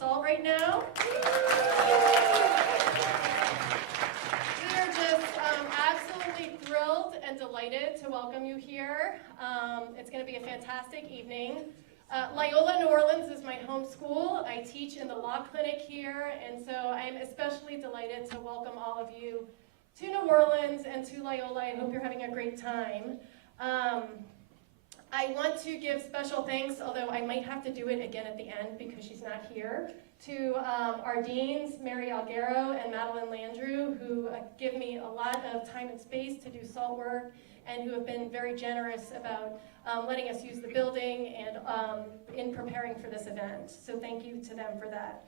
SALT right now. We are just absolutely thrilled and delighted to welcome you here. It's going to be a fantastic evening. Loyola, New Orleans is my home school. I teach in the law clinic here, and so I'm especially delighted to welcome all of you to New Orleans and to Loyola. I hope you're having a great time. I want to give special thanks, although I might have to do it again at the end because she's not here, to our deans, Mary Alguero and Madeline Landrew, who give me a lot of time and space to do SALT work and who have been very generous about letting us use the building and in preparing for this event. So thank you to them for that.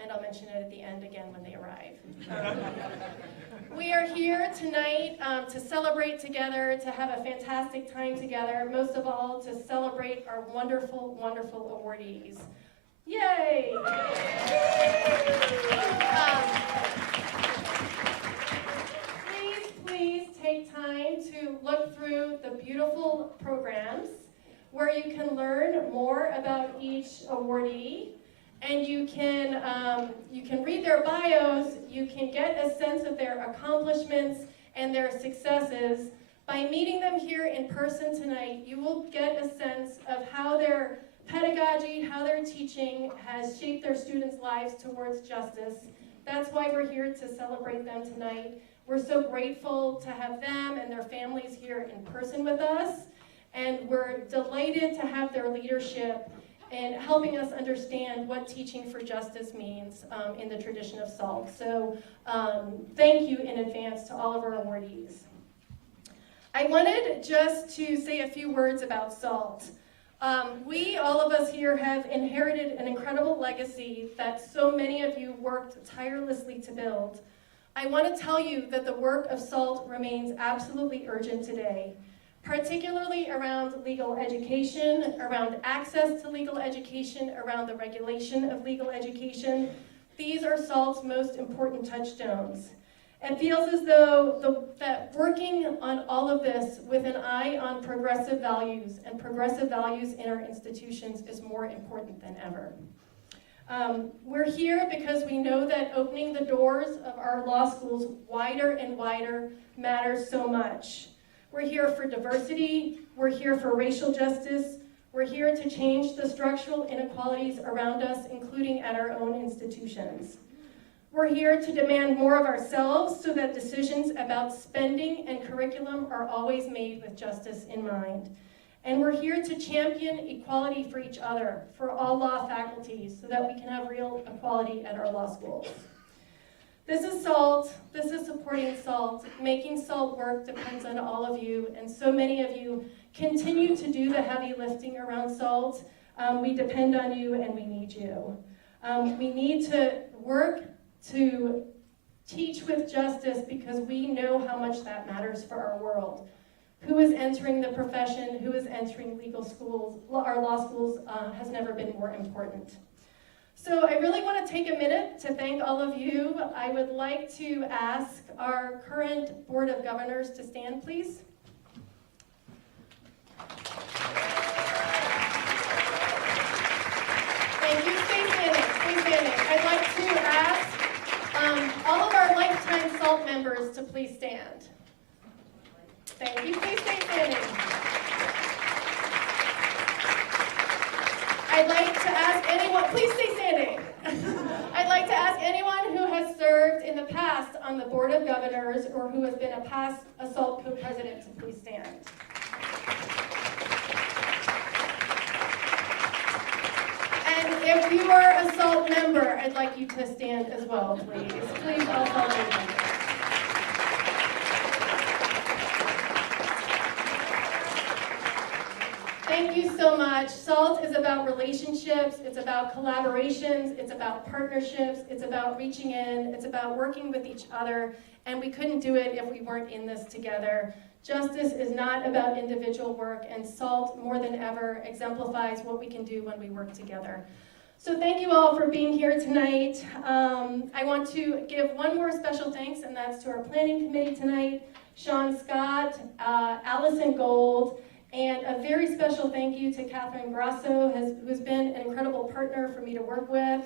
And I'll mention it at the end again when they arrive. We are here tonight to celebrate together, to have a fantastic time together, most of all to celebrate our wonderful, wonderful awardees. Yay! Please take time to look through the beautiful programs where you can learn more about each awardee. And you can read their bios, you can get a sense of their accomplishments and their successes. By meeting them here in person tonight, you will get a sense of how their pedagogy, how their teaching has shaped their students' lives towards justice. That's why we're here to celebrate them tonight. We're so grateful to have them and their families here in person with us, and we're delighted to have their leadership and helping us understand what teaching for justice means in the tradition of SALT. So thank you in advance to all of our awardees. I wanted just to say a few words about SALT. We, all of us here, have inherited an incredible legacy that so many of you worked tirelessly to build. I want to tell you that the work of SALT remains absolutely urgent today, particularly around legal education, around access to legal education, around the regulation of legal education. These are SALT's most important touchstones. It feels as though that working on all of this with an eye on progressive values and progressive values in our institutions is more important than ever. We're here because we know that opening the doors of our law schools wider and wider matters so much. We're here for diversity, we're here for racial justice, we're here to change the structural inequalities around us, including at our own institutions. We're here to demand more of ourselves so that decisions about spending and curriculum are always made with justice in mind. And we're here to champion equality for each other, for all law faculties, so that we can have real equality at our law schools. This is SALT, this is supporting SALT. Making SALT work depends on all of you, and so many of you continue to do the heavy lifting around SALT. We depend on you and we need you. We need to work to teach with justice because we know how much that matters for our world. Who is entering the profession, who is entering legal schools, our law schools has never been more important. So I really want to take a minute to thank all of you. I would like to ask our current Board of Governors to stand, please. Thank you. Stay standing. Stay standing. I'd like to ask all of our lifetime SALT members to please stand. Thank you. Please stay standing. I'd like to ask anyone, please stay standing. I'd like to ask anyone who has served in the past on the Board of Governors or who has been a past SALT co-president to please stand. And if you are a SALT member, I'd like you to stand as well, please. Please, all SALT members. Thank you so much. SALT is about relationships, it's about collaborations, it's about partnerships, it's about reaching in, it's about working with each other, and we couldn't do it if we weren't in this together. Justice is not about individual work, and SALT, more than ever, exemplifies what we can do when we work together. So thank you all for being here tonight. I want to give one more special thanks, and that's to our planning committee tonight, Sean Scott, Allison Gold, and a very special thank you to Catherine Grasso, who's been an incredible partner for me to work with.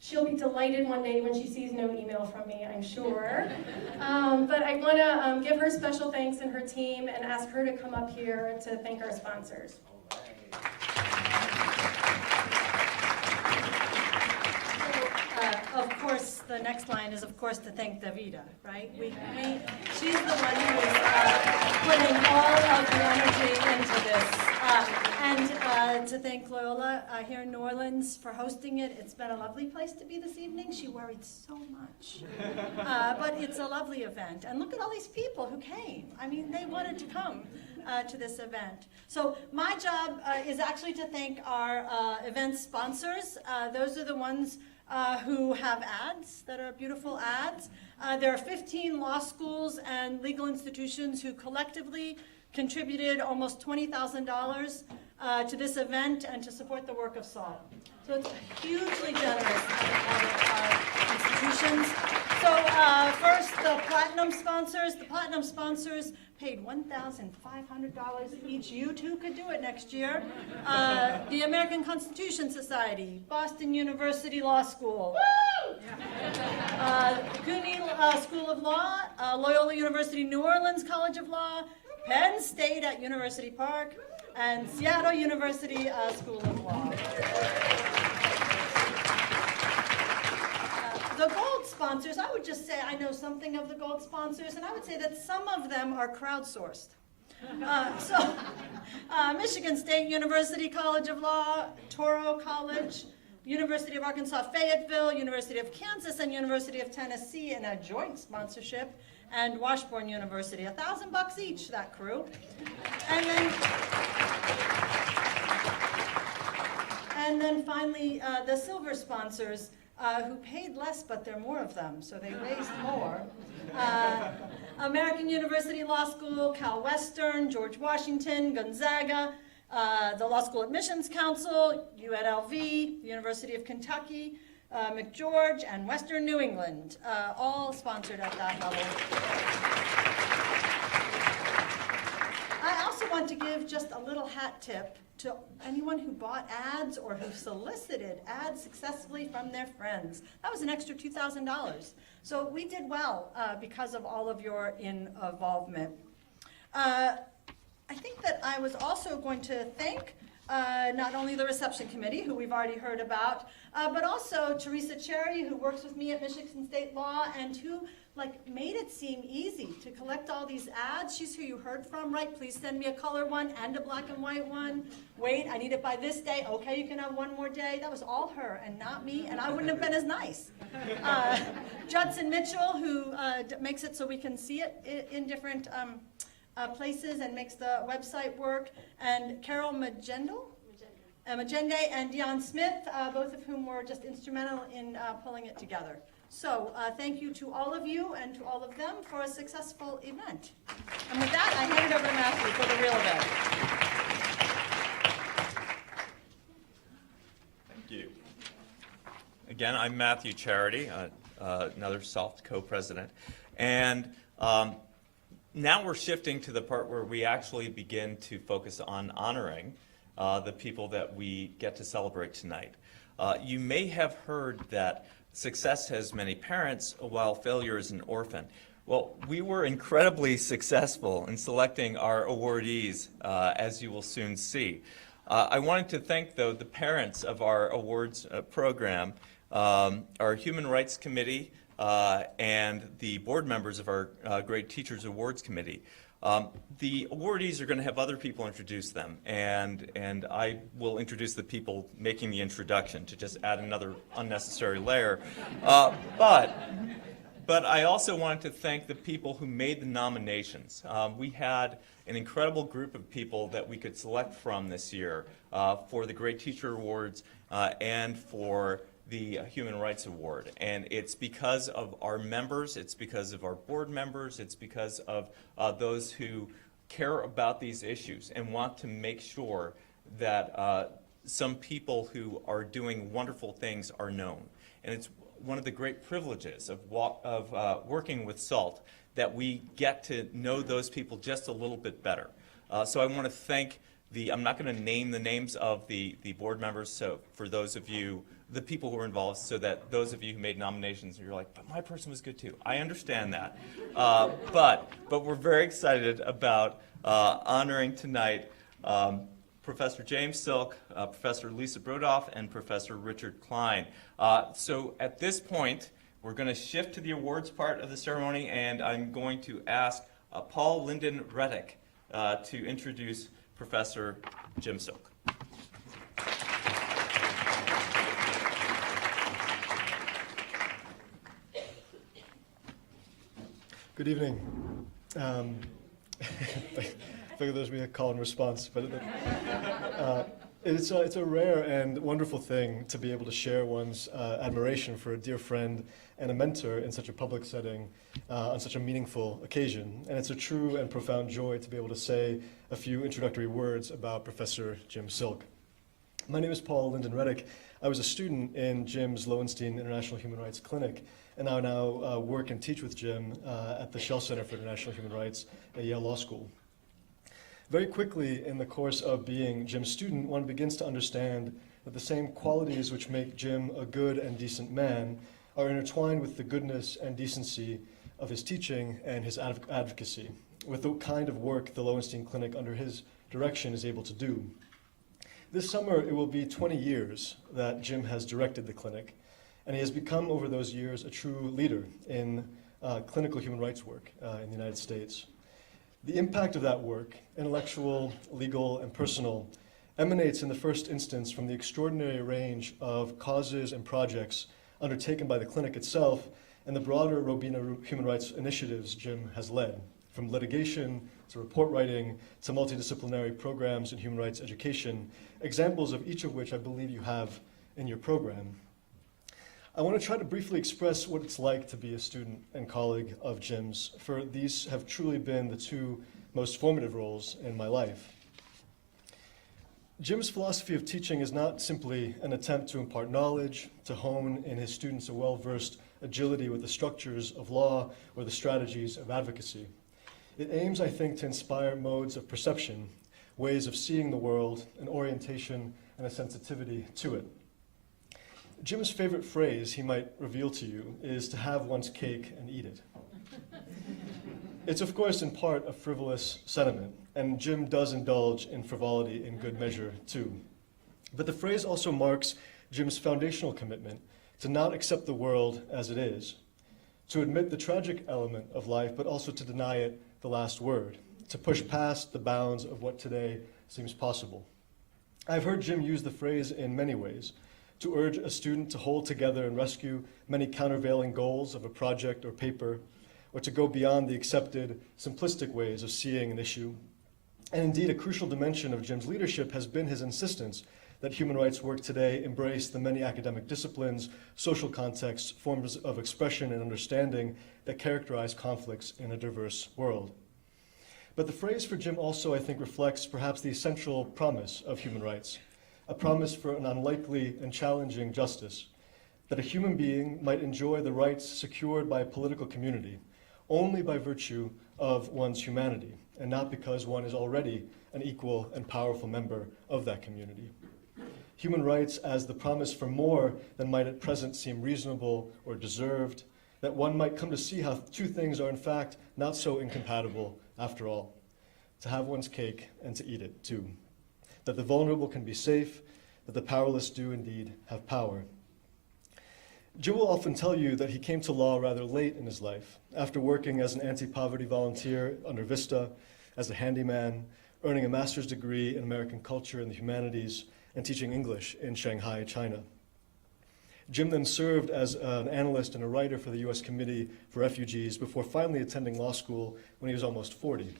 She'll be delighted one day when she sees no email from me, I'm sure. But I want to give her special thanks and her team and ask her to come up here to thank our sponsors. Of course, the next line is, of course, to thank Davida, right? She's the one who's putting all of the energy into this. And to thank Loyola here in New Orleans for hosting it. It's been a lovely place to be this evening. She worried so much. But it's a lovely event. And look at all these people who came. I mean, they wanted to come to this event. So my job is actually to thank our event sponsors. Those are the ones who have ads that are beautiful ads. There are 15 law schools and legal institutions who collectively contributed almost $20,000 to this event and to support the work of SALT. So it's hugely generous institutions. So first, the platinum sponsors. The platinum sponsors paid $1,500 each. You too could do it next year. The American Constitution Society, Boston University Law School, CUNY School of Law, Loyola University New Orleans College of Law, Penn State at University Park, and Seattle University School of Law. The gold sponsors, I would just say I know something of the gold sponsors, and I would say that some of them are crowdsourced. Michigan State University College of Law, Touro College, University of Arkansas Fayetteville, University of Kansas, and University of Tennessee in a joint sponsorship, and Washburn University, $1,000 each, that crew. And then finally, the silver sponsors, who paid less, but there are more of them, so they raised more. American University Law School, Cal Western, George Washington, Gonzaga, the Law School Admissions Council, UNLV, the University of Kentucky, McGeorge, and Western New England, all sponsored at that level. I also want to give just a little hat tip to anyone who bought ads or who solicited ads successfully from their friends. That was an extra $2,000. So we did well because of all of your involvement. I think that I was also going to thank not only the reception committee, who we've already heard about, but also Teresa Cherry, who works with me at Michigan State Law and who made it seem easy to collect all these ads. She's who you heard from, right? Please send me a color one and a black and white one. Wait, I need it by this day. Okay, you can have one more day. That was all her and not me, and I wouldn't have been as nice. Judson Mitchell, who makes it so we can see it in different places and makes the website work, and Carol Magende and Dion Smith, both of whom were just instrumental in pulling it together. So thank you to all of you and to all of them for a successful event. And with that, I hand it over to Matthew for the real event. Thank you. Again, I'm Matthew Charity, another SALT co-president. And now we're shifting to the part where we actually begin to focus on honoring the people that we get to celebrate tonight. You may have heard that success has many parents, while failure is an orphan. Well, we were incredibly successful in selecting our awardees, as you will soon see. I wanted to thank, though, the parents of our awards program, our Human Rights Committee, and the board members of our Great Teachers Awards Committee. The awardees are going to have other people introduce them, and I will introduce the people making the introduction to just add another unnecessary layer. But I also wanted to thank the people who made the nominations. We had an incredible group of people that we could select from this year for the Great Teacher Awards and for the Human Rights Award. And it's because of our members, it's because of our board members, it's because of those who care about these issues and want to make sure that some people who are doing wonderful things are known. And it's one of the great privileges of working with SALT that we get to know those people just a little bit better. So I want to thank I'm not going to name the names of the board members, so for those of you the people who are involved, so that those of you who made nominations, you're like, but my person was good too. I understand that. But we're very excited about honoring tonight Professor James Silk, Professor Lisa Brodoff, and Professor Richard Klein. So at this point, we're going to shift to the awards part of the ceremony, and I'm going to ask Paul Lyndon Reddick to introduce Professor Jim Silk. Good evening. I figured there's be a call and response, but it's a rare and wonderful thing to be able to share one's admiration for a dear friend and a mentor in such a public setting on such a meaningful occasion. And it's a true and profound joy to be able to say a few introductory words about Professor Jim Silk. My name is Paul Lyndon Reddick. I was a student in Jim's Lowenstein International Human Rights Clinic, and I now work and teach with Jim at the Shell Center for International Human Rights at Yale Law School. Very quickly in the course of being Jim's student, one begins to understand that the same qualities which make Jim a good and decent man are intertwined with the goodness and decency of his teaching and his advocacy, with the kind of work the Lowenstein Clinic under his direction is able to do. This summer, it will be 20 years that Jim has directed the clinic, and he has become, over those years, a true leader in clinical human rights work in the United States. The impact of that work, intellectual, legal, and personal, emanates in the first instance from the extraordinary range of causes and projects undertaken by the clinic itself and the broader Robina human rights initiatives Jim has led, from litigation to report writing to multidisciplinary programs in human rights education, examples of each of which I believe you have in your program. I want to try to briefly express what it's like to be a student and colleague of Jim's, for these have truly been the two most formative roles in my life. Jim's philosophy of teaching is not simply an attempt to impart knowledge, to hone in his students a well-versed agility with the structures of law or the strategies of advocacy. It aims, I think, to inspire modes of perception, ways of seeing the world, an orientation and a sensitivity to it. Jim's favorite phrase he might reveal to you is to have one's cake and eat it. It's of course in part a frivolous sentiment, and Jim does indulge in frivolity in good measure too. But the phrase also marks Jim's foundational commitment to not accept the world as it is, to admit the tragic element of life, but also to deny it the last word, to push past the bounds of what today seems possible. I've heard Jim use the phrase in many ways, to urge a student to hold together and rescue many countervailing goals of a project or paper, or to go beyond the accepted, simplistic ways of seeing an issue. And indeed, a crucial dimension of Jim's leadership has been his insistence that human rights work today embrace the many academic disciplines, social contexts, forms of expression and understanding that characterize conflicts in a diverse world. But the phrase for Jim also, I think, reflects perhaps the essential promise of human rights, a promise for an unlikely and challenging justice, that a human being might enjoy the rights secured by a political community only by virtue of one's humanity, and not because one is already an equal and powerful member of that community. Human rights as the promise for more than might at present seem reasonable or deserved, that one might come to see how two things are in fact not so incompatible after all, to have one's cake and to eat it too, that the vulnerable can be safe, that the powerless do indeed have power. Jim will often tell you that he came to law rather late in his life, after working as an anti-poverty volunteer under VISTA, as a handyman, earning a master's degree in American culture and the humanities, and teaching English in Shanghai, China. Jim then served as an analyst and a writer for the U.S. Committee for Refugees before finally attending law school when he was almost 40.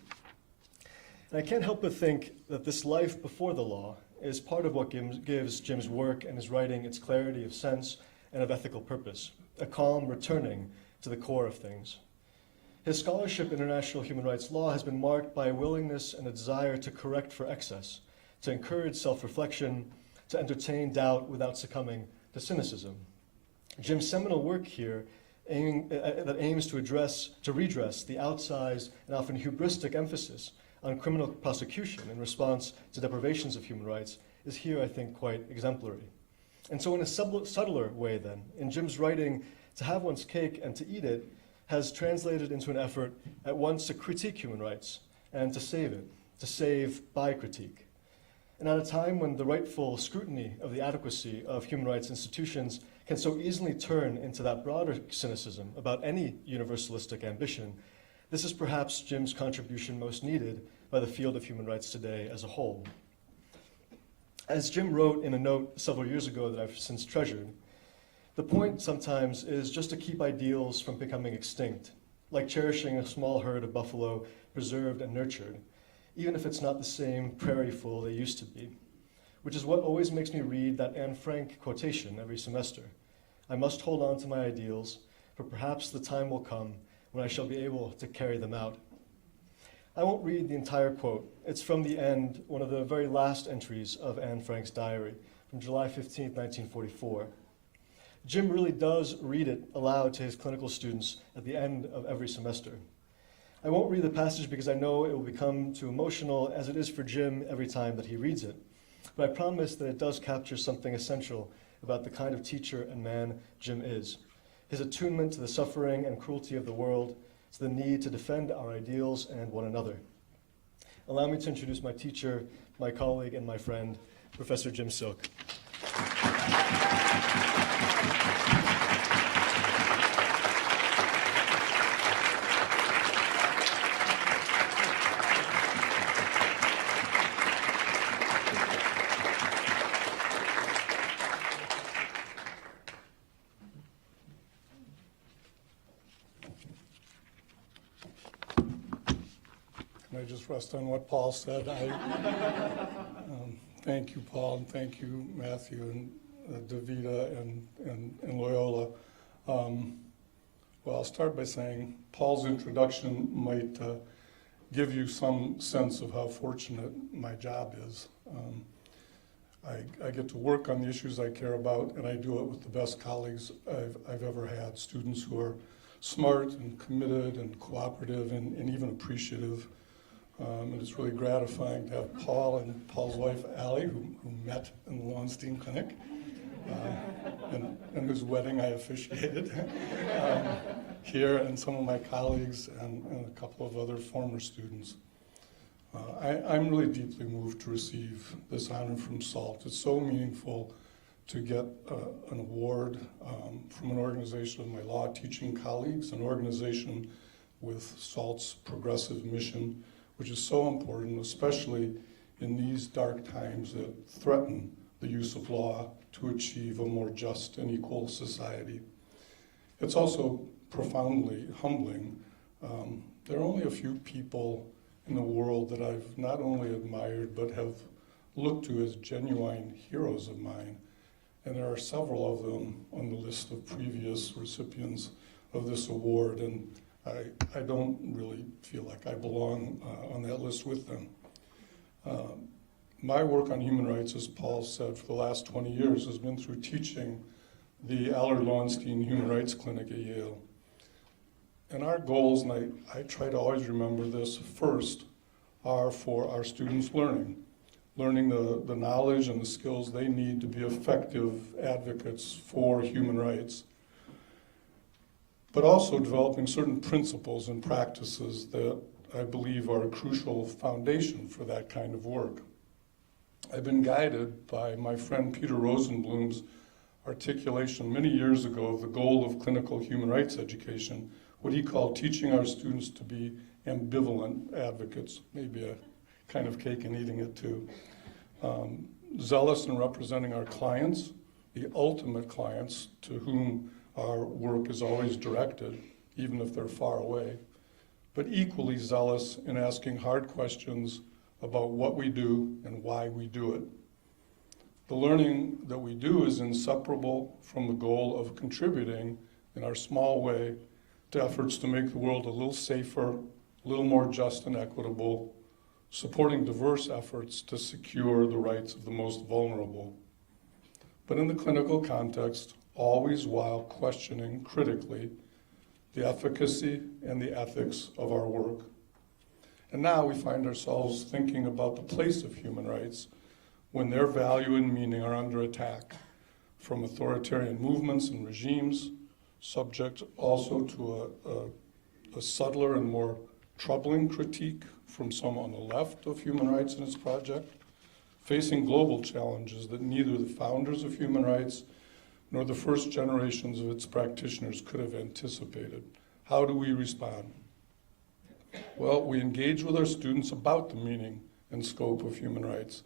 And I can't help but think that this life before the law is part of what gives Jim's work and his writing its clarity of sense and of ethical purpose, a calm returning to the core of things. His scholarship in international human rights law has been marked by a willingness and a desire to correct for excess, to encourage self-reflection, to entertain doubt without succumbing to cynicism. Jim's seminal work here that aims to redress the outsized and often hubristic emphasis on criminal prosecution in response to deprivations of human rights is here, I think, quite exemplary. And so in a subtler way then, in Jim's writing, to have one's cake and to eat it has translated into an effort at once to critique human rights and to save it, to save by critique. And at a time when the rightful scrutiny of the adequacy of human rights institutions can so easily turn into that broader cynicism about any universalistic ambition, this is perhaps Jim's contribution most needed by the field of human rights today as a whole. As Jim wrote in a note several years ago that I've since treasured, the point sometimes is just to keep ideals from becoming extinct, like cherishing a small herd of buffalo preserved and nurtured, even if it's not the same prairie full they used to be, which is what always makes me read that Anne Frank quotation every semester. I must hold on to my ideals, for perhaps the time will come when I shall be able to carry them out. I won't read the entire quote. It's from the end, one of the very last entries of Anne Frank's diary from July 15, 1944. Jim really does read it aloud to his clinical students at the end of every semester. I won't read the passage because I know it will become too emotional, as it is for Jim every time that he reads it. But I promise that it does capture something essential about the kind of teacher and man Jim is. His attunement to the suffering and cruelty of the world, to the need to defend our ideals and one another. Allow me to introduce my teacher, my colleague, and my friend, Professor Jim Silk. I just rest on what Paul said. Thank you, Paul, and thank you, Matthew, and Davida, and Loyola. Well, I'll start by saying Paul's introduction might give you some sense of how fortunate my job is. I get to work on the issues I care about, and I do it with the best colleagues I've ever had, students who are smart and committed and cooperative and even appreciative. And it's really gratifying to have Paul and Paul's wife, Allie, who met in the Lowenstein Clinic, and whose wedding I officiated here, and some of my colleagues and a couple of other former students. I'm really deeply moved to receive this honor from SALT. It's so meaningful to get an award from an organization of my law teaching colleagues, an organization with SALT's progressive mission, which is so important, especially in these dark times that threaten the use of law to achieve a more just and equal society. It's also profoundly humbling. There are only a few people in the world that I've not only admired, but have looked to as genuine heroes of mine. And there are several of them on the list of previous recipients of this award, and I don't really feel like I belong on that list with them. My work on human rights, as Paul said, for the last 20 years has been through teaching the Allard Lowenstein Human Rights Clinic at Yale. And our goals, and I try to always remember this first, are for our students learning the knowledge and the skills they need to be effective advocates for human rights, but also developing certain principles and practices that I believe are a crucial foundation for that kind of work. I've been guided by my friend Peter Rosenblum's articulation many years ago of the goal of clinical human rights education, what he called teaching our students to be ambivalent advocates, maybe a kind of cake and eating it too. Zealous in representing our clients, the ultimate clients to whom our work is always directed, even if they're far away, but equally zealous in asking hard questions about what we do and why we do it. The learning that we do is inseparable from the goal of contributing in our small way to efforts to make the world a little safer, a little more just and equitable, supporting diverse efforts to secure the rights of the most vulnerable. But in the clinical context, always while questioning critically the efficacy and the ethics of our work. And now we find ourselves thinking about the place of human rights when their value and meaning are under attack from authoritarian movements and regimes, subject also to a subtler and more troubling critique from some on the left of human rights in its project, facing global challenges that neither the founders of human rights nor the first generations of its practitioners could have anticipated. How do we respond? Well, we engage with our students about the meaning and scope of human rights,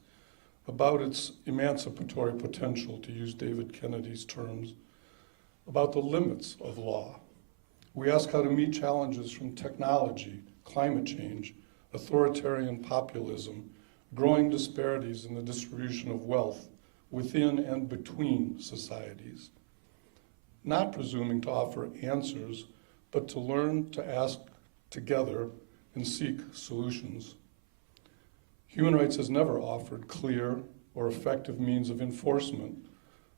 about its emancipatory potential, to use David Kennedy's terms, about the limits of law. We ask how to meet challenges from technology, climate change, authoritarian populism, growing disparities in the distribution of wealth within and between societies. Not presuming to offer answers, but to learn to ask together and seek solutions. Human rights has never offered clear or effective means of enforcement,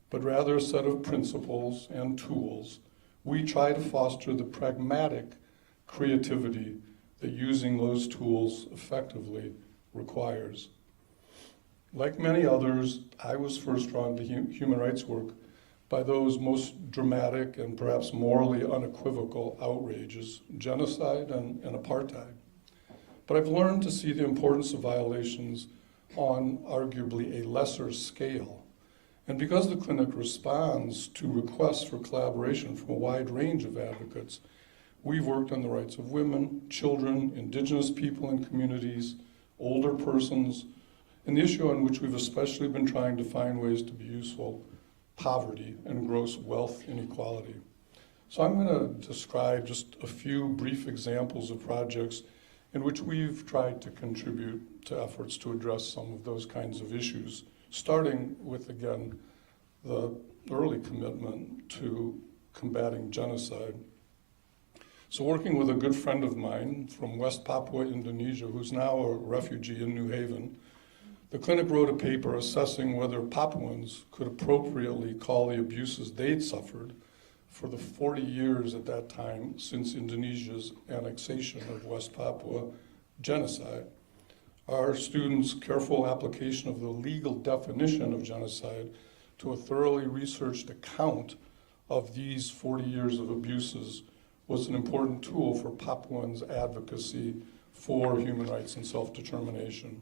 but rather a set of principles and tools. We try to foster the pragmatic creativity that using those tools effectively requires. Like many others, I was first drawn to human rights work by those most dramatic and perhaps morally unequivocal outrages, genocide and apartheid. But I've learned to see the importance of violations on arguably a lesser scale. And because the clinic responds to requests for collaboration from a wide range of advocates, we've worked on the rights of women, children, indigenous people and communities, older persons, an issue on which we've especially been trying to find ways to be useful, poverty and gross wealth inequality. So I'm going to describe just a few brief examples of projects in which we've tried to contribute to efforts to address some of those kinds of issues, starting with, again, the early commitment to combating genocide. So working with a good friend of mine from West Papua, Indonesia, who's now a refugee in New Haven, the clinic wrote a paper assessing whether Papuans could appropriately call the abuses they'd suffered for the 40 years at that time since Indonesia's annexation of West Papua genocide. Our students' careful application of the legal definition of genocide to a thoroughly researched account of these 40 years of abuses was an important tool for Papuans' advocacy for human rights and self-determination.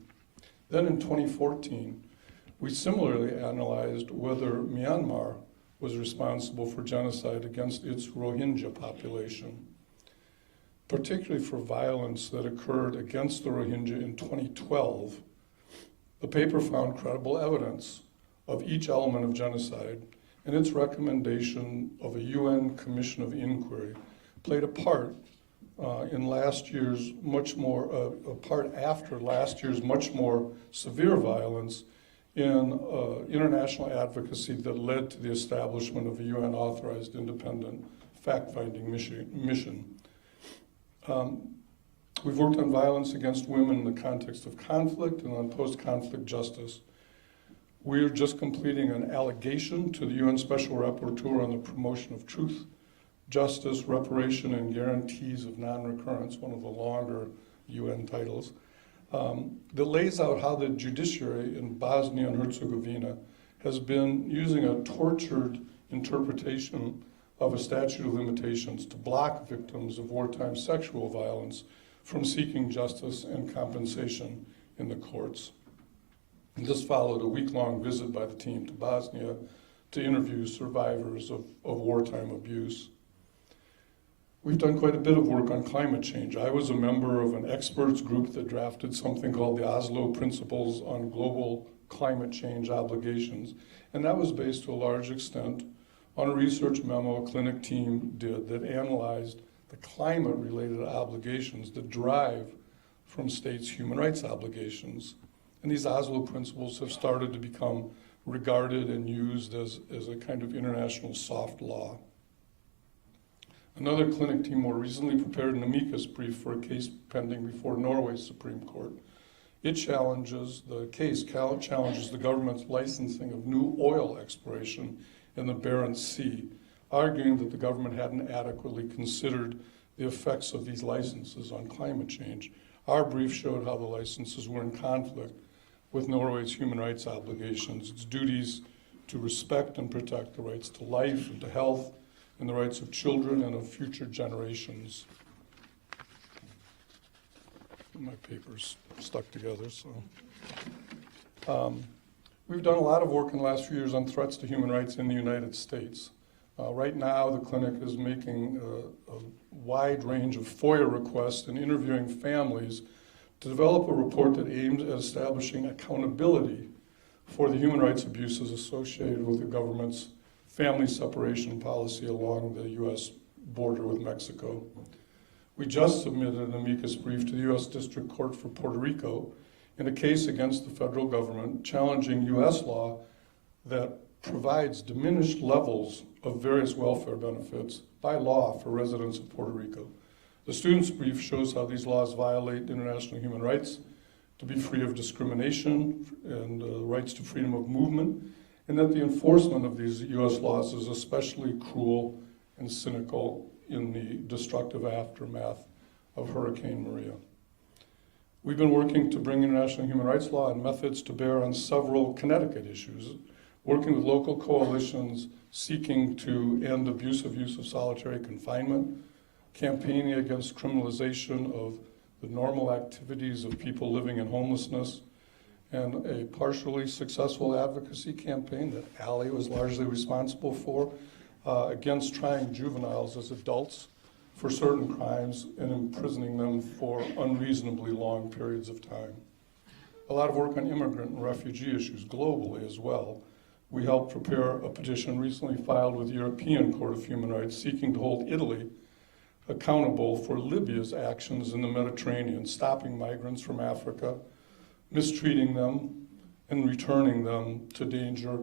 Then in 2014, we similarly analyzed whether Myanmar was responsible for genocide against its Rohingya population, particularly for violence that occurred against the Rohingya in 2012. The paper found credible evidence of each element of genocide, and its recommendation of a UN Commission of Inquiry played a part in last year's after last year's much more severe violence in international advocacy that led to the establishment of a UN-authorized independent fact-finding mission. We've worked on violence against women in the context of conflict and on post-conflict justice. We're just completing an allegation to the UN Special Rapporteur on the promotion of truth, justice, reparation, and guarantees of non-recurrence, one of the longer UN titles, that lays out how the judiciary in Bosnia and Herzegovina has been using a tortured interpretation of a statute of limitations to block victims of wartime sexual violence from seeking justice and compensation in the courts. And this followed a week-long visit by the team to Bosnia to interview survivors of wartime abuse. We've done quite a bit of work on climate change. I was a member of an experts group that drafted something called the Oslo Principles on Global Climate Change Obligations, and that was based to a large extent on a research memo a clinic team did that analyzed the climate-related obligations that derive from states' human rights obligations. And these Oslo principles have started to become regarded and used as a kind of international soft law. Another clinic team more recently prepared an amicus brief for a case pending before Norway's Supreme Court. The case challenges the government's licensing of new oil exploration in the Barents Sea, arguing that the government hadn't adequately considered the effects of these licenses on climate change. Our brief showed how the licenses were in conflict with Norway's human rights obligations, its duties to respect and protect the rights to life and to health and the rights of children and of future generations. My paper's stuck together, so. We've done a lot of work in the last few years on threats to human rights in the United States. Right now, the clinic is making a wide range of FOIA requests and interviewing families to develop a report that aims at establishing accountability for the human rights abuses associated with the government's family separation policy along the U.S. border with Mexico. We just submitted an amicus brief to the U.S. District Court for Puerto Rico in a case against the federal government challenging U.S. law that provides diminished levels of various welfare benefits by law for residents of Puerto Rico. The student's brief shows how these laws violate international human rights to be free of discrimination and rights to freedom of movement, and that the enforcement of these U.S. laws is especially cruel and cynical in the destructive aftermath of Hurricane Maria. We've been working to bring international human rights law and methods to bear on several Connecticut issues, working with local coalitions seeking to end abusive use of solitary confinement, campaigning against criminalization of the normal activities of people living in homelessness, and a partially successful advocacy campaign that Allie was largely responsible for against trying juveniles as adults for certain crimes and imprisoning them for unreasonably long periods of time. A lot of work on immigrant and refugee issues globally as well. We helped prepare a petition recently filed with the European Court of Human Rights seeking to hold Italy accountable for Libya's actions in the Mediterranean, stopping migrants from Africa, mistreating them, and returning them to danger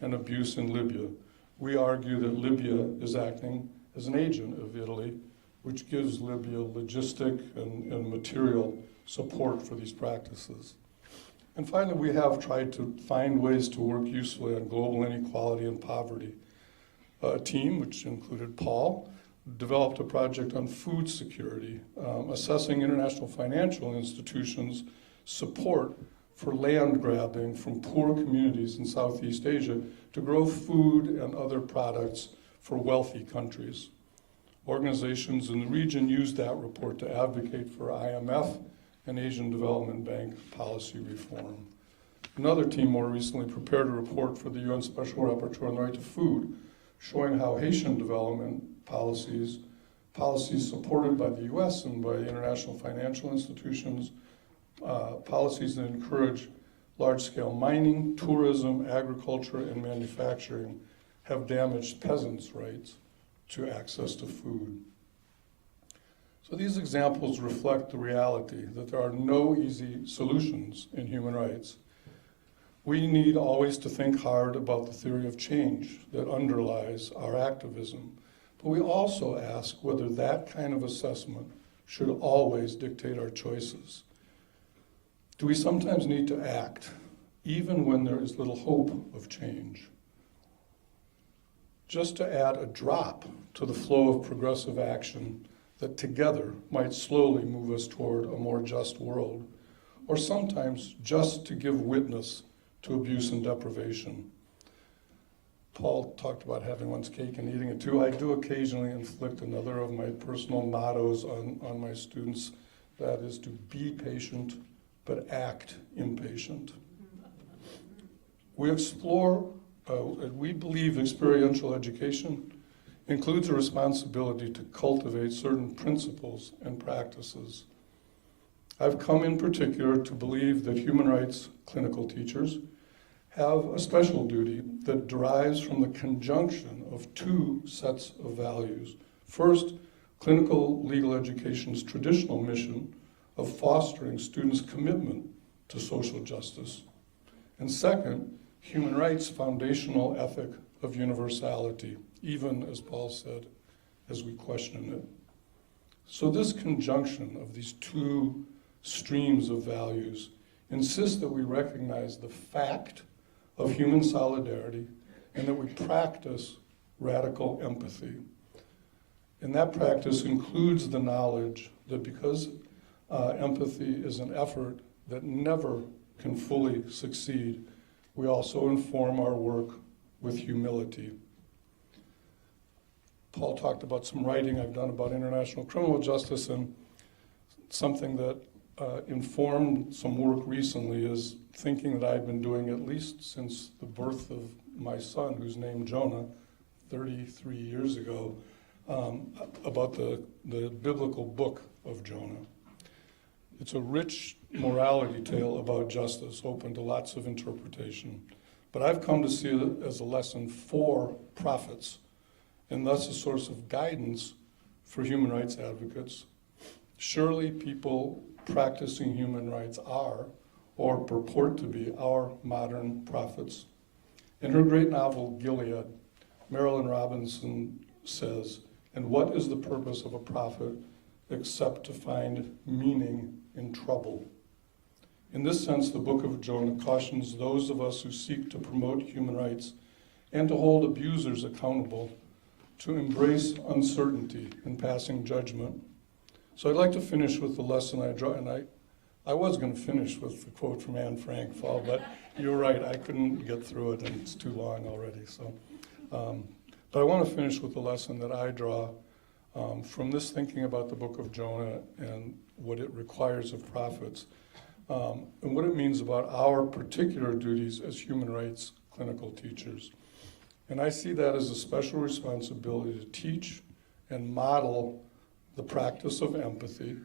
and abuse in Libya. We argue that Libya is acting as an agent of Italy, which gives Libya logistic and material support for these practices. And finally, we have tried to find ways to work usefully on global inequality and poverty. A team, which included Paul, developed a project on food security, assessing international financial institutions' support for land grabbing from poor communities in Southeast Asia to grow food and other products for wealthy countries. Organizations in the region used that report to advocate for IMF and Asian Development Bank policy reform. Another team more recently prepared a report for the UN Special Rapporteur on the Right to Food, showing how Haitian development policies supported by the US and by international financial institutions, policies that encourage large-scale mining, tourism, agriculture, and manufacturing have damaged peasants' rights to access to food. So these examples reflect the reality that there are no easy solutions in human rights. We need always to think hard about the theory of change that underlies our activism, but we also ask whether that kind of assessment should always dictate our choices. Do we sometimes need to act, even when there is little hope of change? Just to add a drop to the flow of progressive action that together might slowly move us toward a more just world, or sometimes just to give witness to abuse and deprivation. Paul talked about having one's cake and eating it too. I do occasionally inflict another of my personal mottos on my students, that is to be patient, but act impatient. We believe experiential education includes a responsibility to cultivate certain principles and practices. I've come in particular to believe that human rights clinical teachers have a special duty that derives from the conjunction of two sets of values. First, clinical legal education's traditional mission of fostering students' commitment to social justice. And second, human rights' foundational ethic of universality, even, as Paul said, as we question it. So this conjunction of these two streams of values insists that we recognize the fact of human solidarity and that we practice radical empathy. And that practice includes the knowledge that because empathy is an effort that never can fully succeed, we also inform our work with humility. Paul talked about some writing I've done about international criminal justice, and something that informed some work recently is thinking that I've been doing at least since the birth of my son, who's named Jonah, 33 years ago, about the biblical book of Jonah. It's a rich morality tale about justice, open to lots of interpretation. But I've come to see it as a lesson for prophets, and thus a source of guidance for human rights advocates. Surely people practicing human rights are, or purport to be, our modern prophets. In her great novel, Gilead, Marilyn Robinson says, "And what is the purpose of a prophet except to find meaning in trouble?" In this sense, the book of Jonah cautions those of us who seek to promote human rights and to hold abusers accountable to embrace uncertainty in passing judgment. So I'd like to finish with the lesson I draw, and I was going to finish with the quote from Anne Frank, but you're right, I couldn't get through it, and it's too long already. So, but I want to finish with the lesson that I draw from this thinking about the book of Jonah and what it requires of prophets, and what it means about our particular duties as human rights clinical teachers. And I see that as a special responsibility to teach and model the practice of empathy,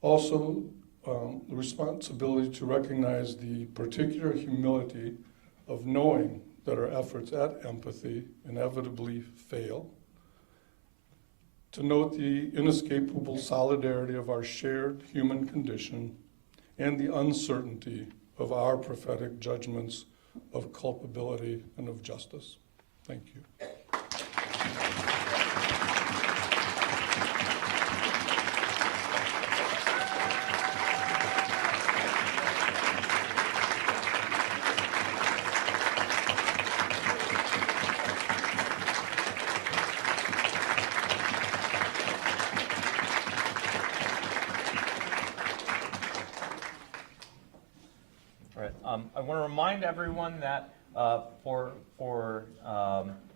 Also, the responsibility to recognize the particular humility of knowing that our efforts at empathy inevitably fail, to note the inescapable solidarity of our shared human condition and the uncertainty of our prophetic judgments of culpability and of justice. Thank you. I want to remind everyone that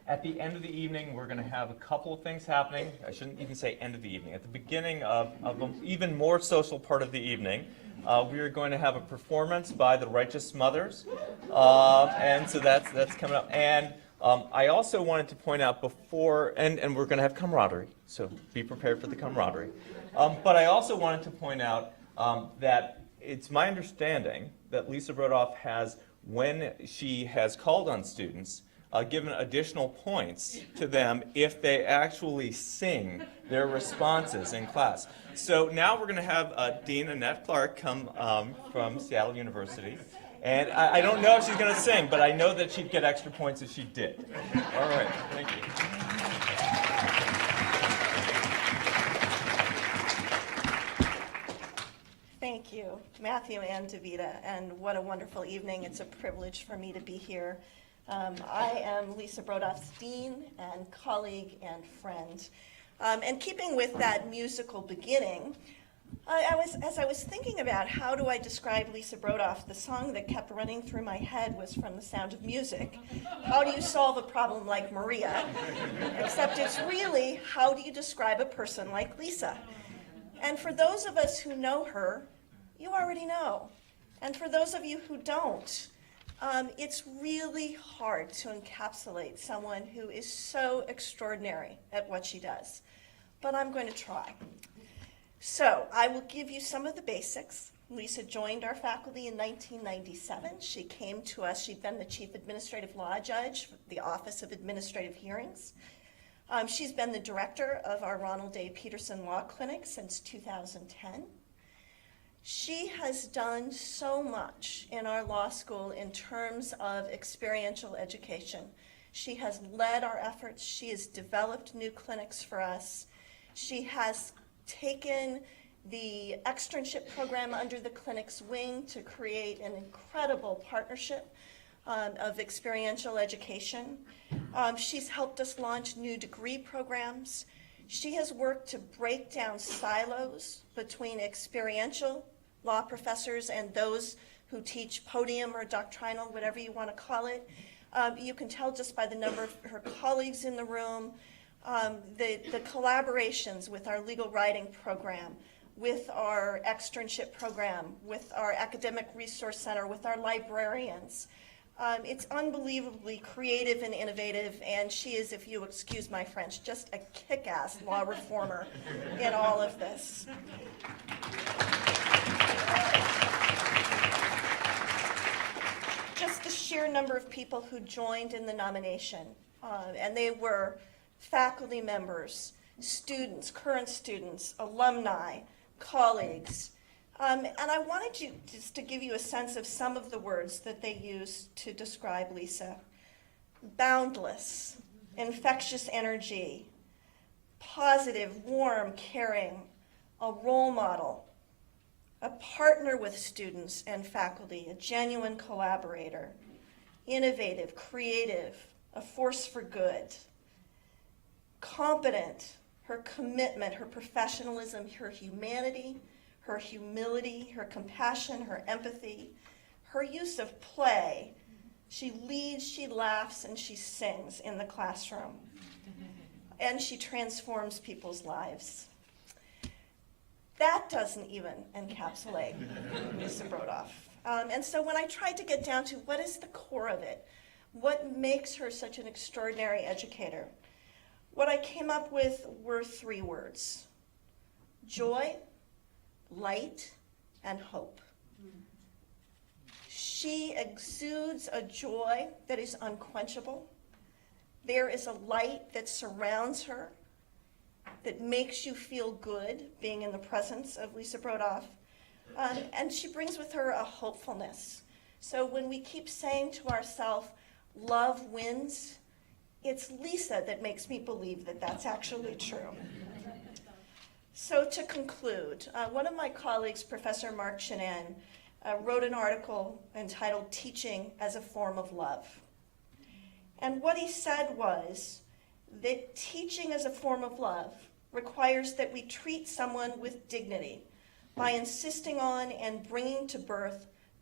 at the end of the evening, we're going to have a couple of things happening. I shouldn't even say end of the evening. At the beginning of an even more social part of the evening, we are going to have a performance by the Righteous Mothers, and so that's coming up. And I also wanted to point out before, and we're going to have camaraderie, so be prepared for the camaraderie. But I also wanted to point out that it's my understanding that Lisa Brodoff has, when she has called on students, given additional points to them if they actually sing their responses in class. So now we're going to have Dean Annette Clark come from Seattle University. And I don't know if she's going to sing, but I know that she'd get extra points if she did. All right, thank you. Thank you, Matthew and Davida, and what a wonderful evening. It's a privilege for me to be here. I am Lisa Brodoff's dean and colleague and friend. And keeping with that musical beginning, as I was thinking about how do I describe Lisa Brodoff, the song that kept running through my head was from The Sound of Music. How do you solve a problem like Maria? Except it's really, how do you describe a person like Lisa? And for those of us who know her, you already know. And for those of you who don't, it's really hard to encapsulate someone who is so extraordinary at what she does. But I'm going to try. So I will give you some of the basics. Lisa joined our faculty in 1997. She came to us, she'd been the chief administrative law judge for the Office of Administrative Hearings. She's been the director of our Ronald A. Peterson Law Clinic since 2010. She has done so much in our law school in terms of experiential education. She has led our efforts. She has developed new clinics for us. She has taken the externship program under the clinic's wing to create an incredible partnership of experiential education. She's helped us launch new degree programs. She has worked to break down silos between experiential law professors and those who teach podium or doctrinal, whatever you want to call it. You can tell just by the number of her colleagues in the room, the collaborations with our legal writing program, with our externship program, with our academic resource center, with our librarians. It's unbelievably creative and innovative, and she is, if you excuse my French, just a kick-ass law reformer in all of this. Just the sheer number of people who joined in the nomination, and they were faculty members, students, current students, alumni, colleagues. And I wanted you just to give you a sense of some of the words that they used to describe Lisa. Boundless, infectious energy, positive, warm, caring, a role model, a partner with students and faculty, a genuine collaborator, innovative, creative, a force for good, competent, her commitment, her professionalism, her humanity, her humility, her compassion, her empathy, her use of play. She leads, she laughs, and she sings in the classroom. And she transforms people's lives. That doesn't even encapsulate Lisa Brodoff. And so when I tried to get down to what is the core of it, what makes her such an extraordinary educator, what I came up with were 3 words: joy, light, and hope. She exudes a joy that is unquenchable. There is a light that surrounds her, that makes you feel good being in the presence of Lisa Brodoff. And she brings with her a hopefulness. So when we keep saying to ourselves, love wins, it's Lisa that makes me believe that that's actually true. So to conclude, one of my colleagues, Professor Mark Shannon, wrote an article entitled Teaching as a Form of Love. And what he said was that teaching as a form of love requires that we treat someone with dignity by insisting on and bringing to birth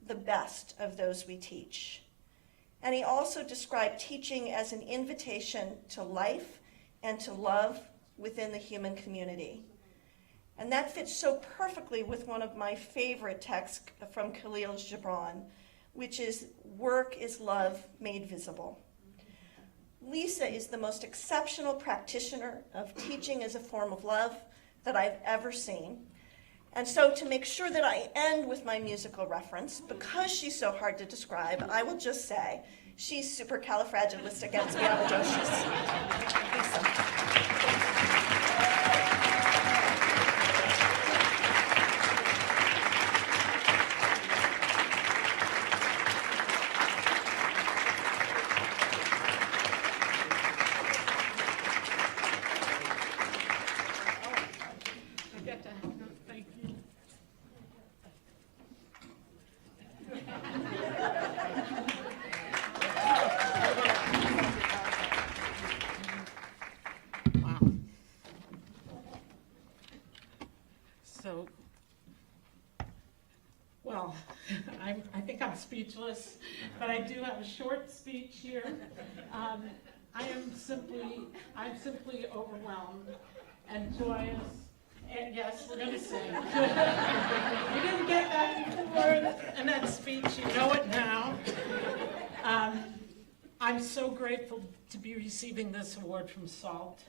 the best of those we teach. And he also described teaching as an invitation to life and to love within the human community. And that fits so perfectly with one of my favorite texts from Khalil Gibran, which is, work is love made visible. Lisa is the most exceptional practitioner of teaching as a form of love that I've ever seen. And so to make sure that I end with my musical reference, because she's so hard to describe, I will just say she's supercalifragilisticexpialidocious. Lisa. I think I'm speechless, but I do have a short speech here. I'm simply overwhelmed and joyous. And yes, we're going to sing. You didn't get that before in that speech. You know it now. I'm so grateful to be receiving this award from SALT.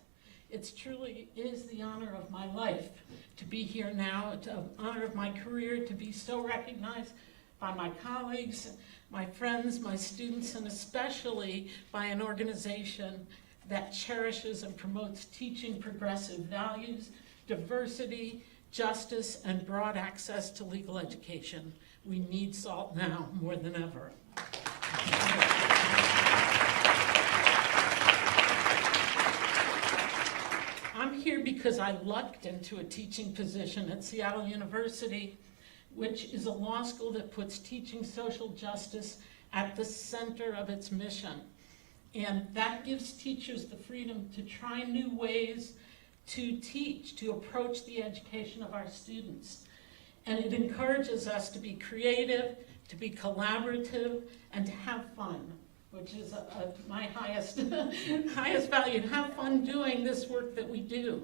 It truly is the honor of my life to be here now, the honor of my career to be so recognized by my colleagues, my friends, my students, and especially by an organization that cherishes and promotes teaching progressive values, diversity, justice, and broad access to legal education. We need SALT now more than ever. I'm here because I lucked into a teaching position at Seattle University, which is a law school that puts teaching social justice at the center of its mission. And that gives teachers the freedom to try new ways to teach, to approach the education of our students. And it encourages us to be creative, to be collaborative, and to have fun, which is my highest, highest value, to have fun doing this work that we do,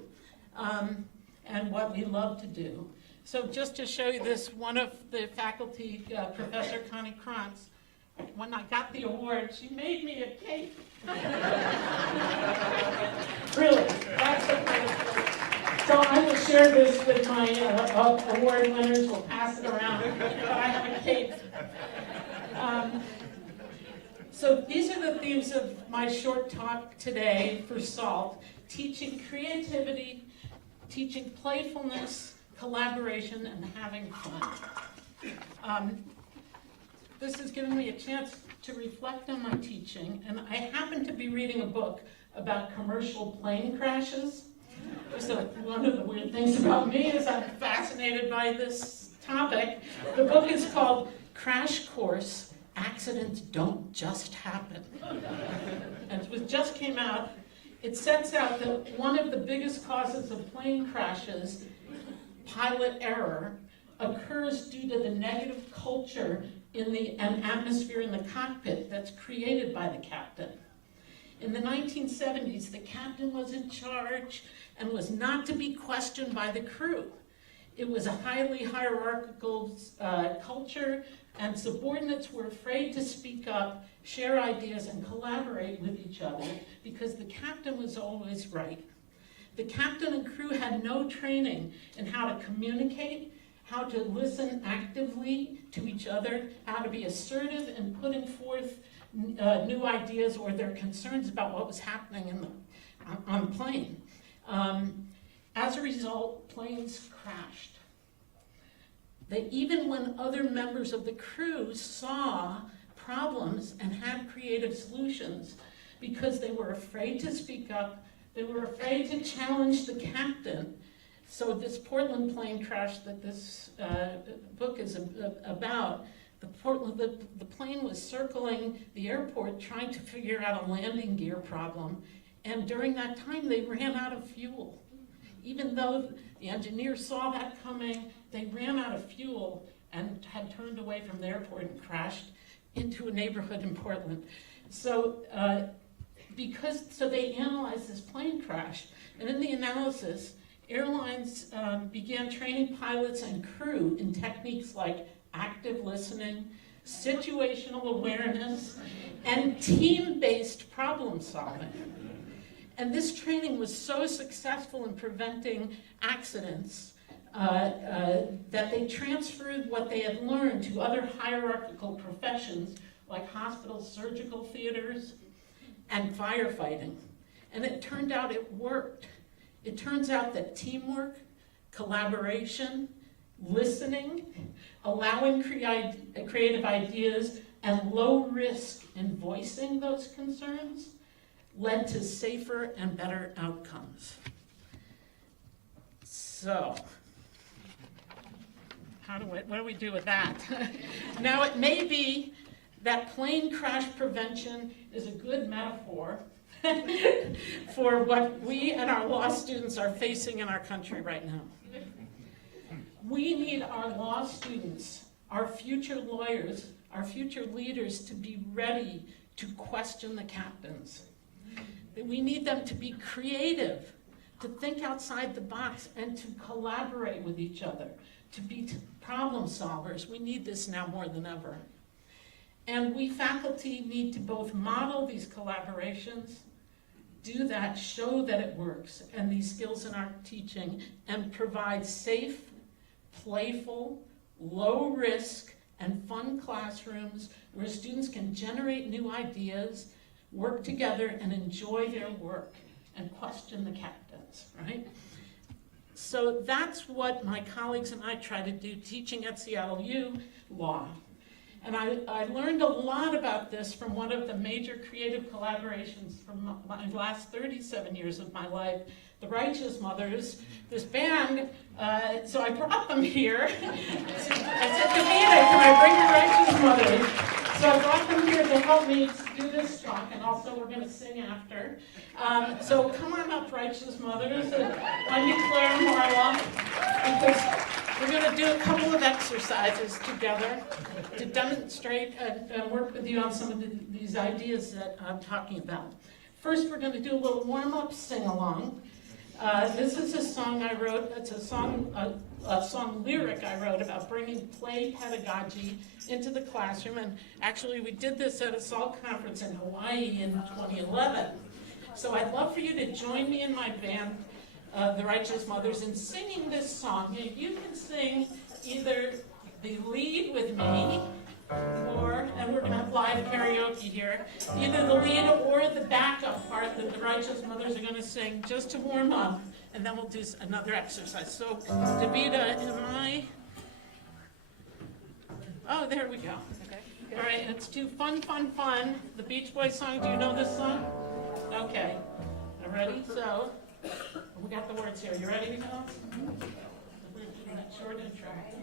and what we love to do. So just to show you this, one of the faculty, Professor Connie Krantz, when I got the award, she made me a cake. Really, that's the kind of thing. So I will share this with my award winners, we'll pass it around, but I have a cake. So these are the themes of my short talk today for SALT: teaching creativity, teaching playfulness, collaboration, and having fun. This has given me a chance to reflect on my teaching, and I happen to be reading a book about commercial plane crashes. So one of the weird things about me is I'm fascinated by this topic. The book is called Crash Course: Accidents Don't Just Happen. And it just came out. It sets out that one of the biggest causes of plane crashes, pilot error, occurs due to the negative culture and atmosphere in the cockpit that's created by the captain. In the 1970s, the captain was in charge and was not to be questioned by the crew. It was a highly hierarchical culture, and subordinates were afraid to speak up, share ideas, and collaborate with each other because the captain was always right. The captain and crew had no training in how to communicate, how to listen actively to each other, how to be assertive in putting forth new ideas or their concerns about what was happening on the plane. As a result, planes crashed. Even when other members of the crew saw problems and had creative solutions, because they were afraid to speak up, they were afraid to challenge the captain. So this Portland plane crash that this book is about, the plane was circling the airport trying to figure out a landing gear problem, and during that time they ran out of fuel. Even though the engineers saw that coming, they ran out of fuel and had turned away from the airport and crashed into a neighborhood in Portland. So they analyzed this plane crash, and in the analysis, airlines began training pilots and crew in techniques like active listening, situational awareness, and team-based problem solving. And this training was so successful in preventing accidents that they transferred what they had learned to other hierarchical professions like hospitals, surgical theaters, and firefighting. And it turned out it worked. It turns out that teamwork, collaboration, listening, allowing creative ideas, and low risk in voicing those concerns led to safer and better outcomes. So, what do we do with that? Now, it may be that plane crash prevention is a good metaphor for what we and our law students are facing in our country right now. We need our law students, our future lawyers, our future leaders to be ready to question the captains. We need them to be creative, to think outside the box, and to collaborate with each other, to be problem solvers. We need this now more than ever. And we faculty need to both model these collaborations, do that, show that it works, and these skills in our teaching, and provide safe, playful, low risk, and fun classrooms where students can generate new ideas, work together, and enjoy their work, and question the captains, right? So that's what my colleagues and I try to do teaching at Seattle U Law. And I learned a lot about this from one of the major creative collaborations from my last 37 years of my life, the Righteous Mothers, this band. So I brought them here. I said, Davina, can I bring the Righteous Mothers? So I brought them here to help me do this talk, and also we're going to sing after. So come on up, Righteous Mothers, and Claire and Marla, because we're going to to do a couple of exercises together to demonstrate and work with you on some of these ideas that I'm talking about. First, we're going to do a little warm-up sing-along. This is a song I wrote. It's a song lyric I wrote about bringing play pedagogy into the classroom. And actually, we did this at a SALT conference in Hawaii in 2011. So I'd love for you to join me in my band, the Righteous Mothers, in singing this song. You can sing either the lead with me, and we're going to have live karaoke here, either the lead or the backup part that the Righteous Mothers are going to sing just to warm up, and then we'll do another exercise. So, Davida, am I? Oh, there we go. Okay. All right, let's do Fun, Fun, Fun, the Beach Boys song. Do you know this song? Okay. All ready? So, we got the words here. You ready to go? We're doing that short intro. Okay.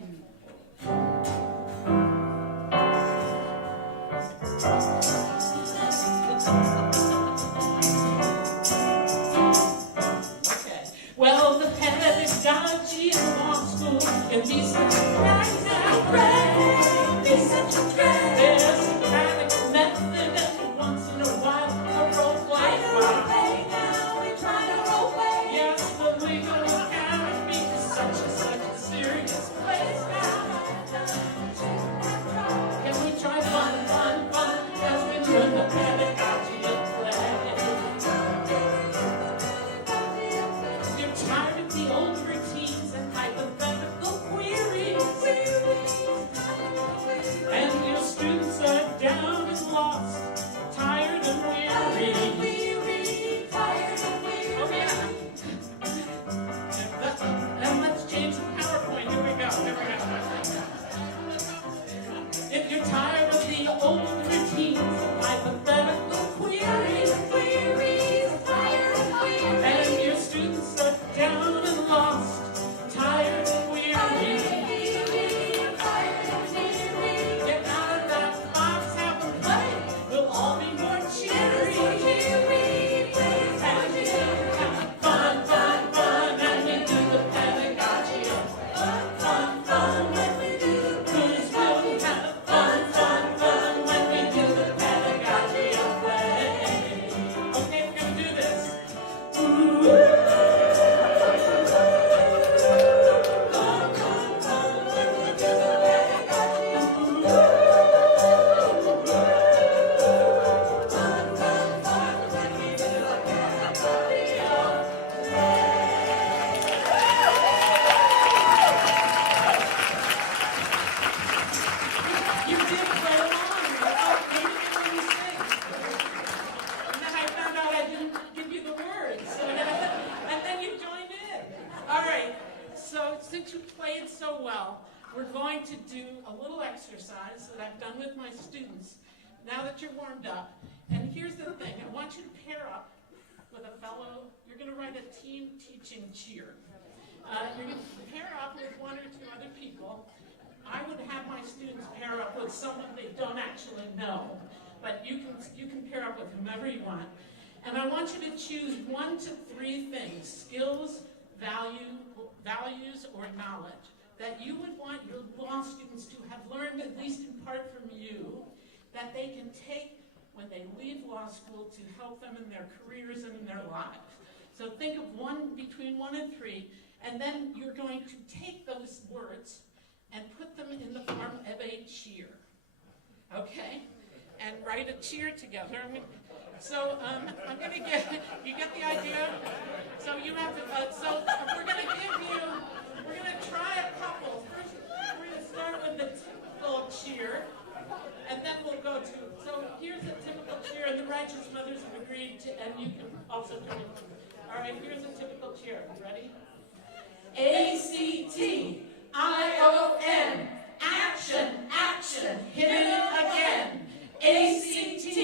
Well, the pedagogy in law school can be such a drag now, be such a drag. There's a systematic method, and once in a while, a role play. We try to role play. Yes, the legal academy is such a serious place now. Can we try fun, fun, fun, as we learn the pedagogy of play? You're tired of the old routines and hypothetical queries, and your students are down and lost, tired and weary. Oh yeah. And let's change the PowerPoint. Here we go. If you're tired of the old routines and hypothetical queries, and your students are down and lost, tired and weary, get out of that box, have a play. We'll all be more cheery. And fun, fun, fun, and we do the pedagogy of fun, fun, when we do the quiz. We'll have fun, fun, fun, when we do the pedagogy of play. Okay, we're gonna do this. You did play along without making any mistakes. And then I found out I didn't give you the words. And then you joined in. All right. So since you played so well, we're going to do a little exercise that I've done with my students now that you're warmed up. And here's the thing. I want you to pair up with a fellow. You're going to write a team teaching cheer. You're going to pair up with one or two other people. I would have my students pair up with someone they don't actually know, but you can pair up with whomever you want. And I want you to choose 1 to 3 things, skills, values, or knowledge, that you would want your law students to have learned, at least in part from you, that they can take when they leave law school to help them in their careers and in their lives. So think of between 1 and 3, and then you're going to take those words and put them in the form of a cheer, okay? And write a cheer together. I'm going to get, you get the idea? So you have to, we're going to try a couple. First, we're going to start with the typical cheer, and then we'll go to, so here's a typical cheer, and the Righteous Mothers have agreed to, and you can also join in. All right, here's a typical cheer. Ready? ACT. ION, action, action, hit it again. ACT,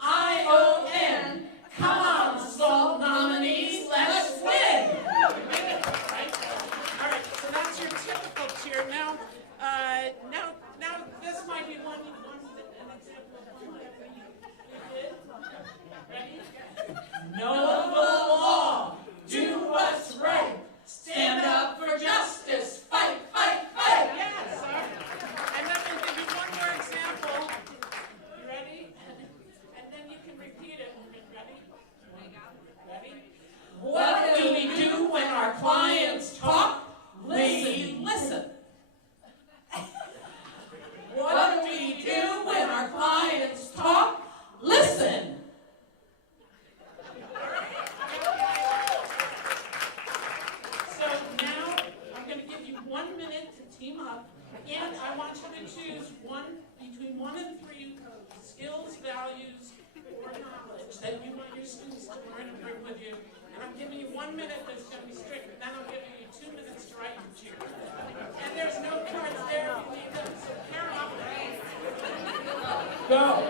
ION, come on, SALT nominees, let's win. All right, so that's your typical cheer. Now this might be an example of one like we did. Ready? Know the law, do what's right. team up, and I want you to choose between 1 and 3 skills, values, or knowledge that you want your students to learn and bring with you. And I'm giving you 1 minute that's going to be strict, and then I'm giving you 2 minutes to write your cheer. And there's no cards there if you need them, so pair up. Go.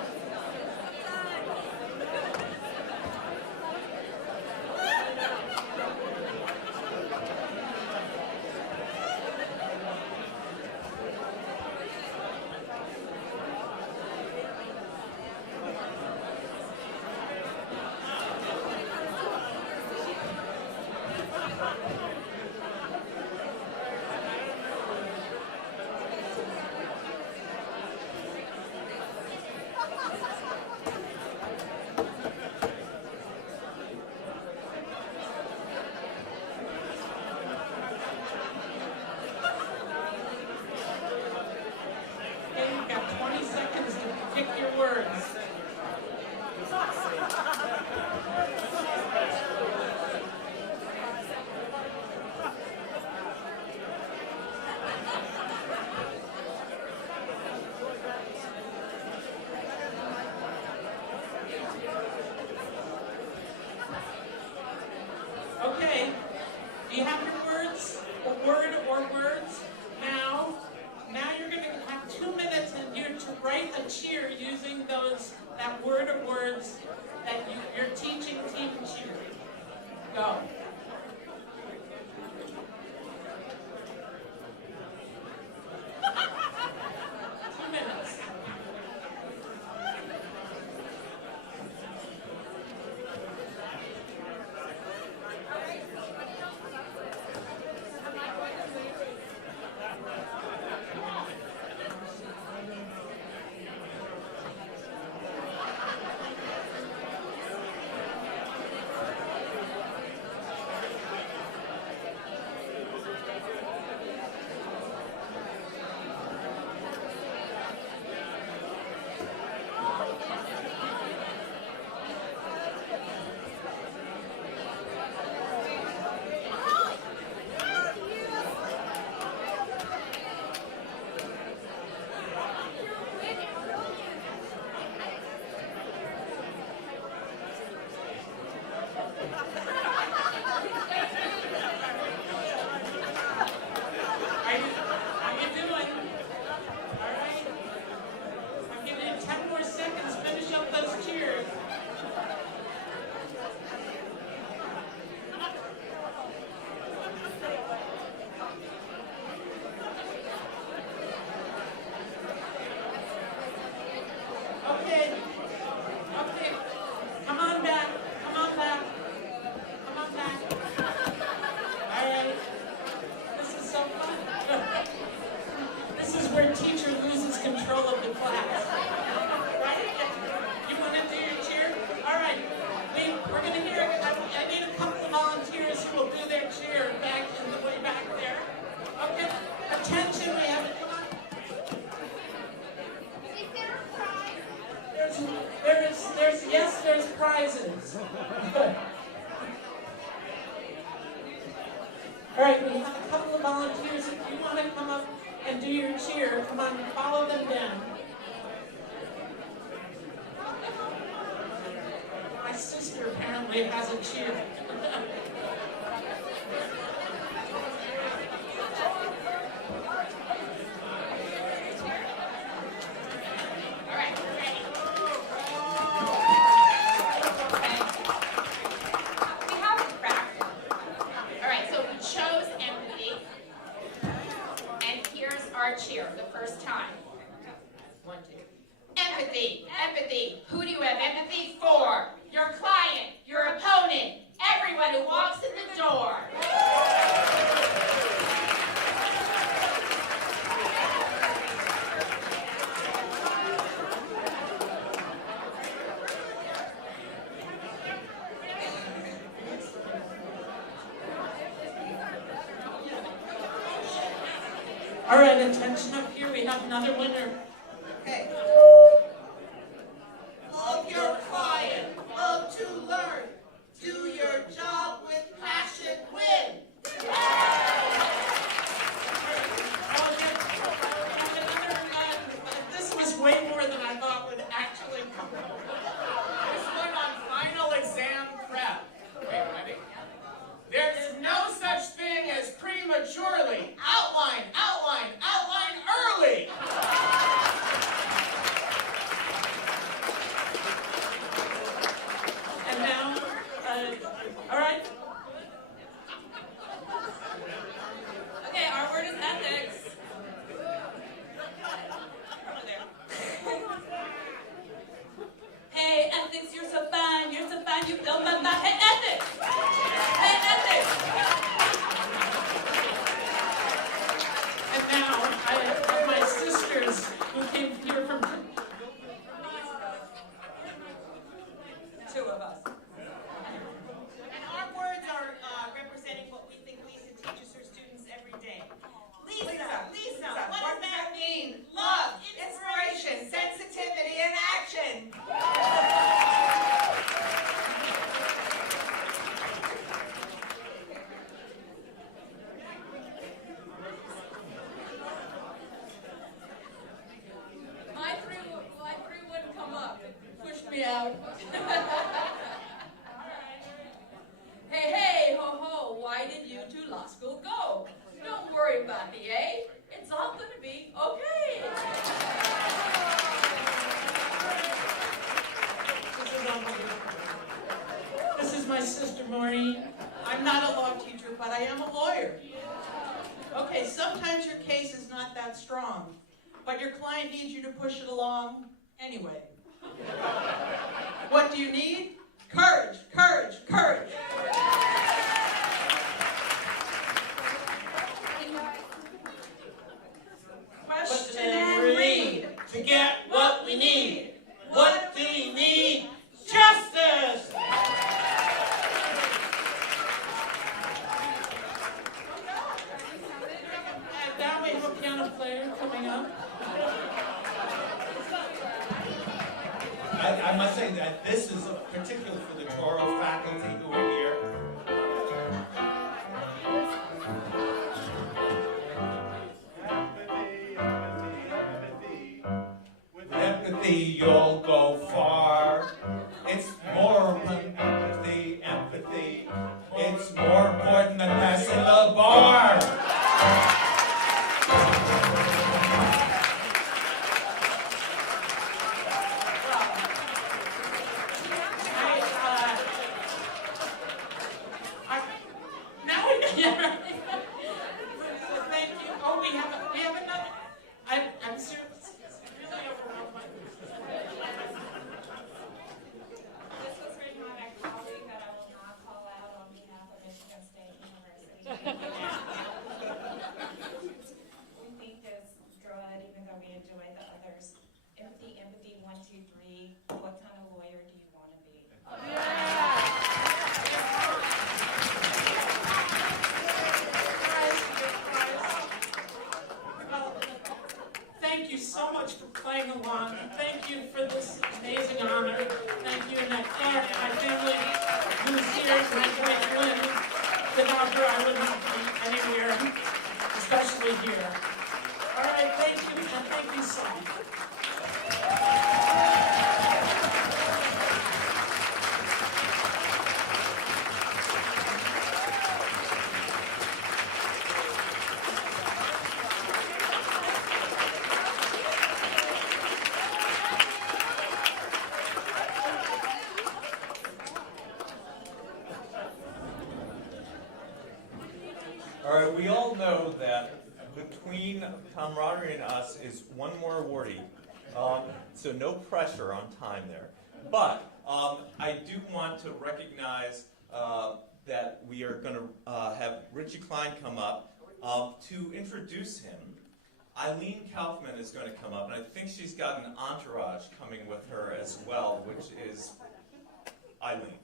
Okay, do you have your words, a word or words? Now you're going to have 2 minutes and you're to write a cheer using that word or words that your teaching team cheer. Go. 2 minutes. There's prizes. Good. All right, we have a couple of volunteers. If you want to come up and do your cheer, come on, follow them down. My sister apparently has a cheer. Cheer the first time. 1, 2. Empathy, empathy. Who do you have empathy for? Your client, your opponent, everyone who walks in the door. All right, attention up here. We have another winner. Okay. Love your client. Love to learn. Do your job with passion. Win. All but surely. Outline, outline, outline early. And now, all right. Okay, our word is ethics. Over there. Hey, ethics, you're so fine, you blow my mind. Hey, ethics! Hey, ethics! And now, I have my sisters who came here from... Two of us. And our words are representing what we think Lisa teaches her students every day. Lisa, what does that mean? Love, inspiration, sensitivity, and action. My three wouldn't come up. It pushed me out. Hey, ho, ho, why did you to law school go? Don't worry about the A. It's all gonna be okay. This is my sister Maureen. I'm not a law teacher, but I am a lawyer. Okay, sometimes your case is not that strong, but your client needs you to push it along anyway. What do you need? Courage, courage, courage. Question and read to get what we need. What do we need? Justice! And now we have a piano player coming up. I must say that this is particularly for the Touro faculty who are here. Empathy, empathy, empathy. With empathy, you'll go far. It's more than empathy, empathy. It's more important than passing the bar. Now we yeah. So thank you. Oh, we have another. I'm serious. Really overwhelmed by this. This was written by a colleague that I will not call out on behalf of Michigan State University. We think it's good, even though we enjoy the others. Empathy, empathy, 1, 2, 3. What kind of lawyer do you want to be? Well, thank you so much for playing along. Thank you for this amazing honor. Thank you, Annette Clark, my family who's here, my wife Lynn. Without her, I would not be anywhere, especially here. All right, thank you, and thank you so much. All right, we all know that between camaraderie and us is one more awardee, so no pressure on time there. But I do want to recognize that we are going to have Richie Klein come up to introduce him. Eileen Kaufman is going to come up, and I think she's got an entourage coming with her as well, which is Eileen.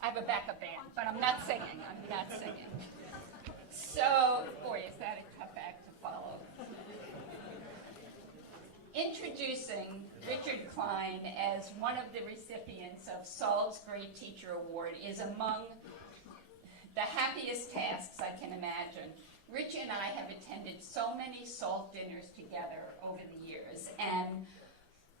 I have a backup band, but I'm not singing. I'm not singing. introducing Richard Klein as one of the recipients of SALT's Great Teacher Award is among the happiest tasks I can imagine. Richie and I have attended so many SALT dinners together over the years, and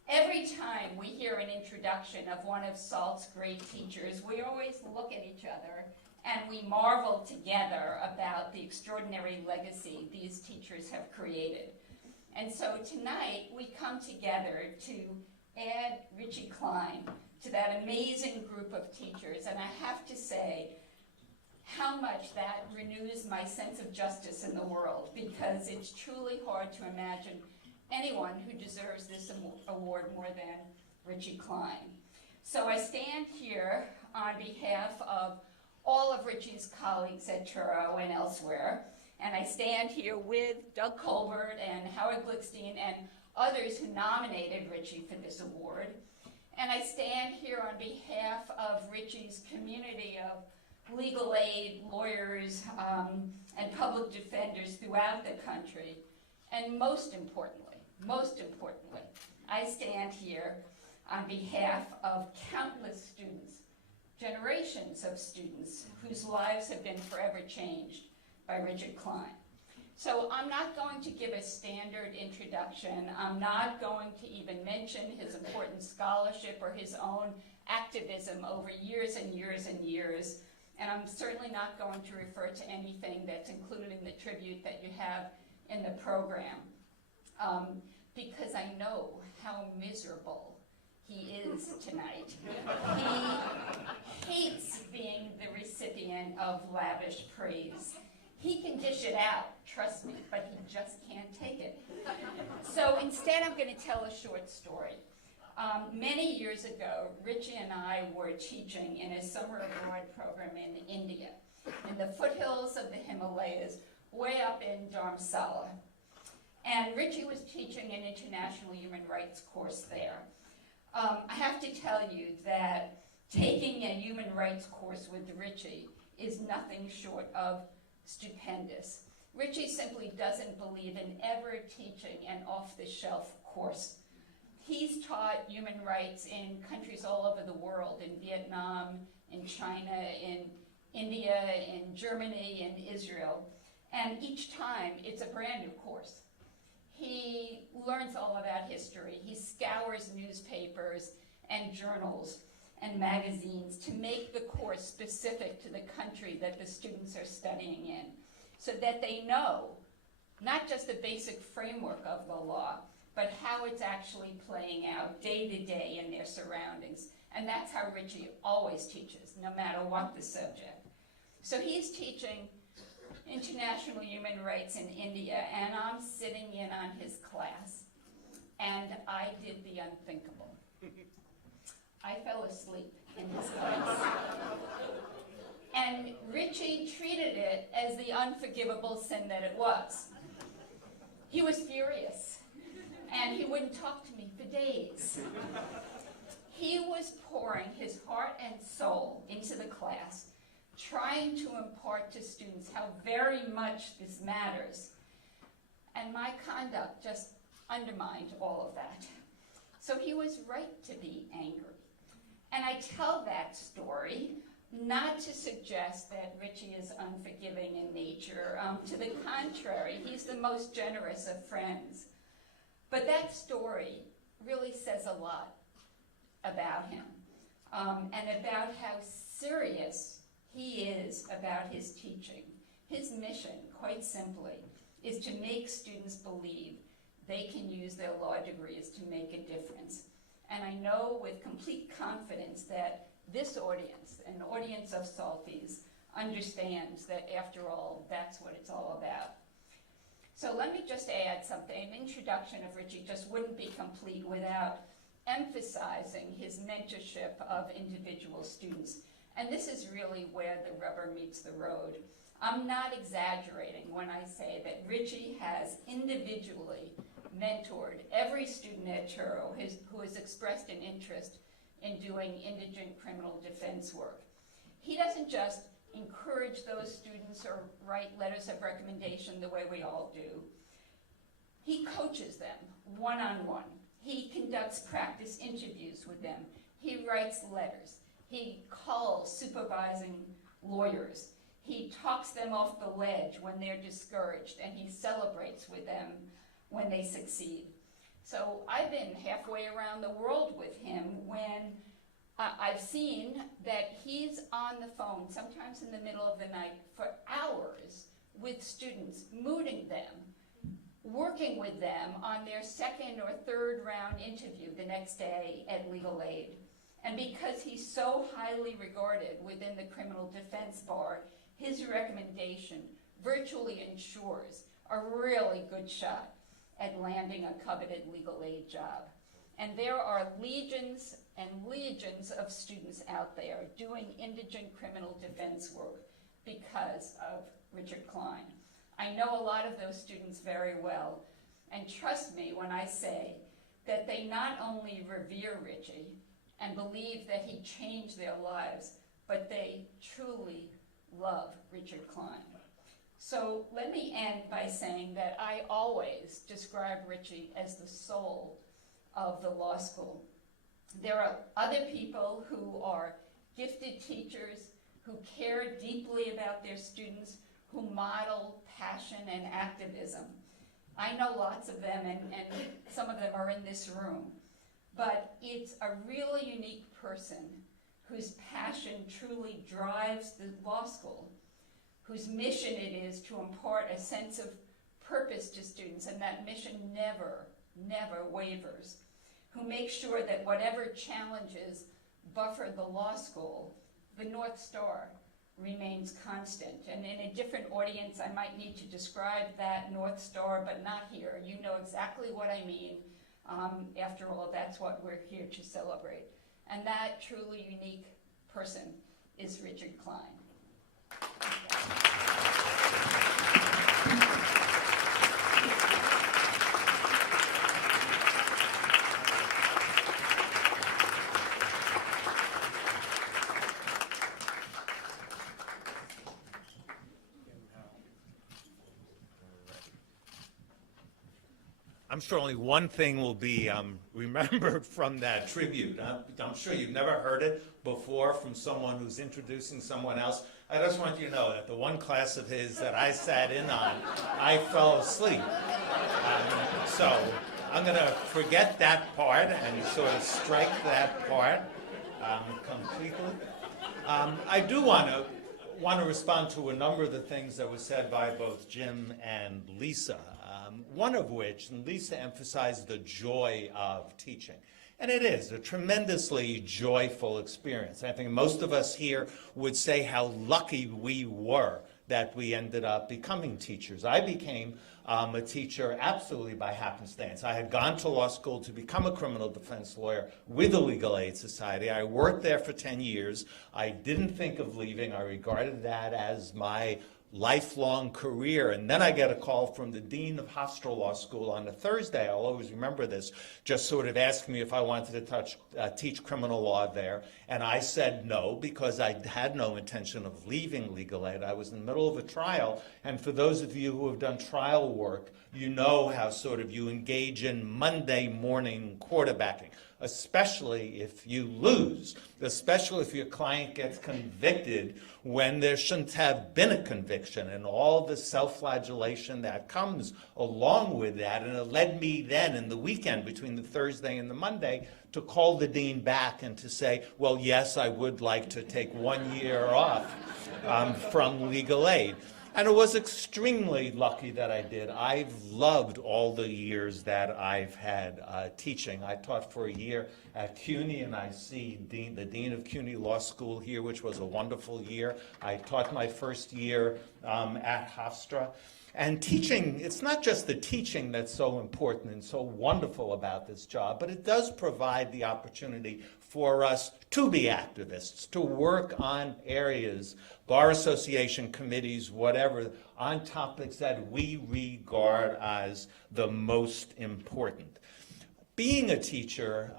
every time we hear an introduction of one of SALT's great teachers, we always look at each other and we marvel together about the extraordinary legacy these teachers have created. And so tonight we come together to add Richie Klein to that amazing group of teachers, and I have to say how much that renews my sense of justice in the world, because it's truly hard to imagine anyone who deserves this award more than Richie Klein. So I stand here on behalf of all of Richie's colleagues at Touro and elsewhere, and I stand here with Doug Colbert and Howard Glickstein and others who nominated Richie for this award. And I stand here on behalf of Richie's community of legal aid, lawyers, and public defenders throughout the country. And most importantly, I stand here on behalf of countless students, generations of students whose lives have been forever changed by Richard Klein. So I'm not going to give a standard introduction. I'm not going to even mention his important scholarship or his own activism over years and years and years. And I'm certainly not going to refer to anything that's included in the tribute that you have in the program, because I know how miserable he is tonight. He hates being the recipient of lavish praise. He can dish it out, trust me, but he just can't take it. So instead, I'm going to tell a short story. Many years ago, Richie and I were teaching in a summer abroad program in India, in the foothills of the Himalayas, way up in Dharamsala. And Richie was teaching an international human rights course there. I have to tell you that taking a human rights course with Richie is nothing short of stupendous. Richie simply doesn't believe in ever teaching an off-the-shelf course. He's taught human rights in countries all over the world, in Vietnam, in China, in India, in Germany, in Israel. And each time, it's a brand new course. He learns all about history. He scours newspapers and journals and magazines to make the course specific to the country that the students are studying in, so that they know not just the basic framework of the law, but how it's actually playing out day to day in their surroundings. And that's how Richie always teaches, no matter what the subject. So he's teaching international human rights in India, and I'm sitting in on his class, and I did the unthinkable. I fell asleep in his class. And Richie treated it as the unforgivable sin that it was. He was furious, and he wouldn't talk to me for days. He was pouring his heart and soul into the class, trying to impart to students how very much this matters. And my conduct just undermined all of that. So he was right to be angry. And I tell that story not to suggest that Richie is unforgiving in nature. To the contrary, he's the most generous of friends. But that story really says a lot about him, and about how serious he is about his teaching. His mission, quite simply, is to make students believe they can use their law degrees to make a difference. And I know with complete confidence that this audience, an audience of Salties, understands that after all, that's what it's all about. So let me just add something. An introduction of Richie just wouldn't be complete without emphasizing his mentorship of individual students. And this is really where the rubber meets the road. I'm not exaggerating when I say that Richie has individually mentored every student at Touro who has expressed an interest in doing indigent criminal defense work. He doesn't just encourage those students or write letters of recommendation the way we all do. He coaches them one-on-one. He conducts practice interviews with them. He writes letters. He calls supervising lawyers. He talks them off the ledge when they're discouraged, and he celebrates with them when they succeed. So I've been halfway around the world with him when I've seen that he's on the phone, sometimes in the middle of the night, for hours with students, mooting them, working with them on their second or third round interview the next day at legal aid. And because he's so highly regarded within the criminal defense bar, his recommendation virtually ensures a really good shot at landing a coveted legal aid job. And there are legions and legions of students out there doing indigent criminal defense work because of Richard Klein. I know a lot of those students very well, and trust me when I say that they not only revere Richie and believe that he changed their lives, but they truly love Richard Klein. So let me end by saying that I always describe Richie as the soul of the law school. There are other people who are gifted teachers, who care deeply about their students, who model passion and activism. I know lots of them, and some of them are in this room. But it's a really unique person whose passion truly drives the law school, whose mission it is to impart a sense of purpose to students, and that mission never, never wavers, who makes sure that whatever challenges buffer the law school, the North Star remains constant. And in a different audience, I might need to describe that North Star, but not here. You know exactly what I mean. After all, that's what we're here to celebrate. And that truly unique person is Richard Klein. I'm sure only one thing will be remembered from that tribute. I'm sure you've never heard it before from someone who's introducing someone else. I just want you to know that the one class of his that I sat in on, I fell asleep. So I'm going to forget that part and sort of strike that part completely. I do want to respond to a number of the things that were said by both Jim and Lisa. One of which, and Lisa emphasized the joy of teaching. And it is a tremendously joyful experience. I think most of us here would say how lucky we were that we ended up becoming teachers. I became a teacher absolutely by happenstance. I had gone to law school to become a criminal defense lawyer with the Legal Aid Society. I worked there for 10 years. I didn't think of leaving. I regarded that as my lifelong career. And then I get a call from the dean of Oslo Law School on a Thursday. I'll always remember this, just sort of asked me if I wanted to teach criminal law there. And I said no, because I had no intention of leaving legal aid. I was in the middle of a trial. And for those of you who have done trial work, you know how sort of you engage in Monday morning quarterbacking, especially if you lose, especially if your client gets convicted when there shouldn't have been a conviction, and all the self-flagellation that comes along with that. And it led me then in the weekend between the Thursday and the Monday to call the dean back and to say, well, yes, I would like to take 1 year off from legal aid. And it was extremely lucky that I did. I've loved all the years that I've had teaching. I taught for a year at CUNY, and I see the Dean of CUNY Law School here, which was a wonderful year. I taught my first year at Hofstra. And teaching, it's not just the teaching that's so important and so wonderful about this job, but it does provide the opportunity for us to be activists, to work on areas, bar association committees, whatever, on topics that we regard as the most important. Being a teacher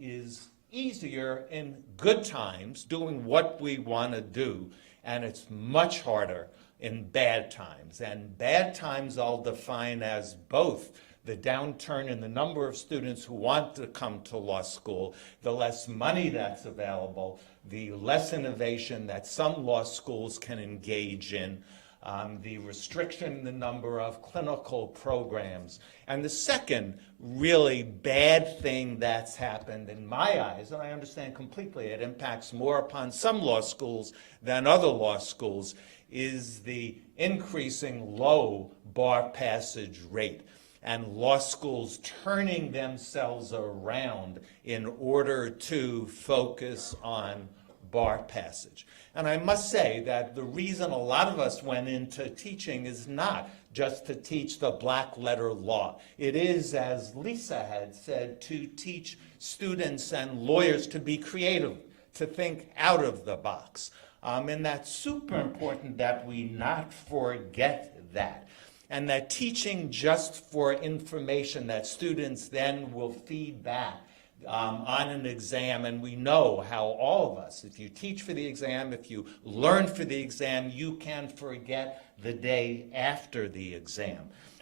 is easier in good times, doing what we want to do, and it's much harder in bad times. And bad times I'll define as both the downturn in the number of students who want to come to law school, the less money that's available, the less innovation that some law schools can engage in, the restriction in the number of clinical programs. And the second really bad thing that's happened in my eyes, and I understand completely it impacts more upon some law schools than other law schools, is the increasing low bar passage rate and law schools turning themselves around in order to focus on bar passage. And I must say that the reason a lot of us went into teaching is not just to teach the black letter law. It is, as Lisa had said, to teach students and lawyers to be creative, to think out of the box. And that's super important that we not forget that. And that teaching just for information that students then will feed back on an exam, and we know how all of us, if you teach for the exam, if you learn for the exam, you can forget the day after the exam.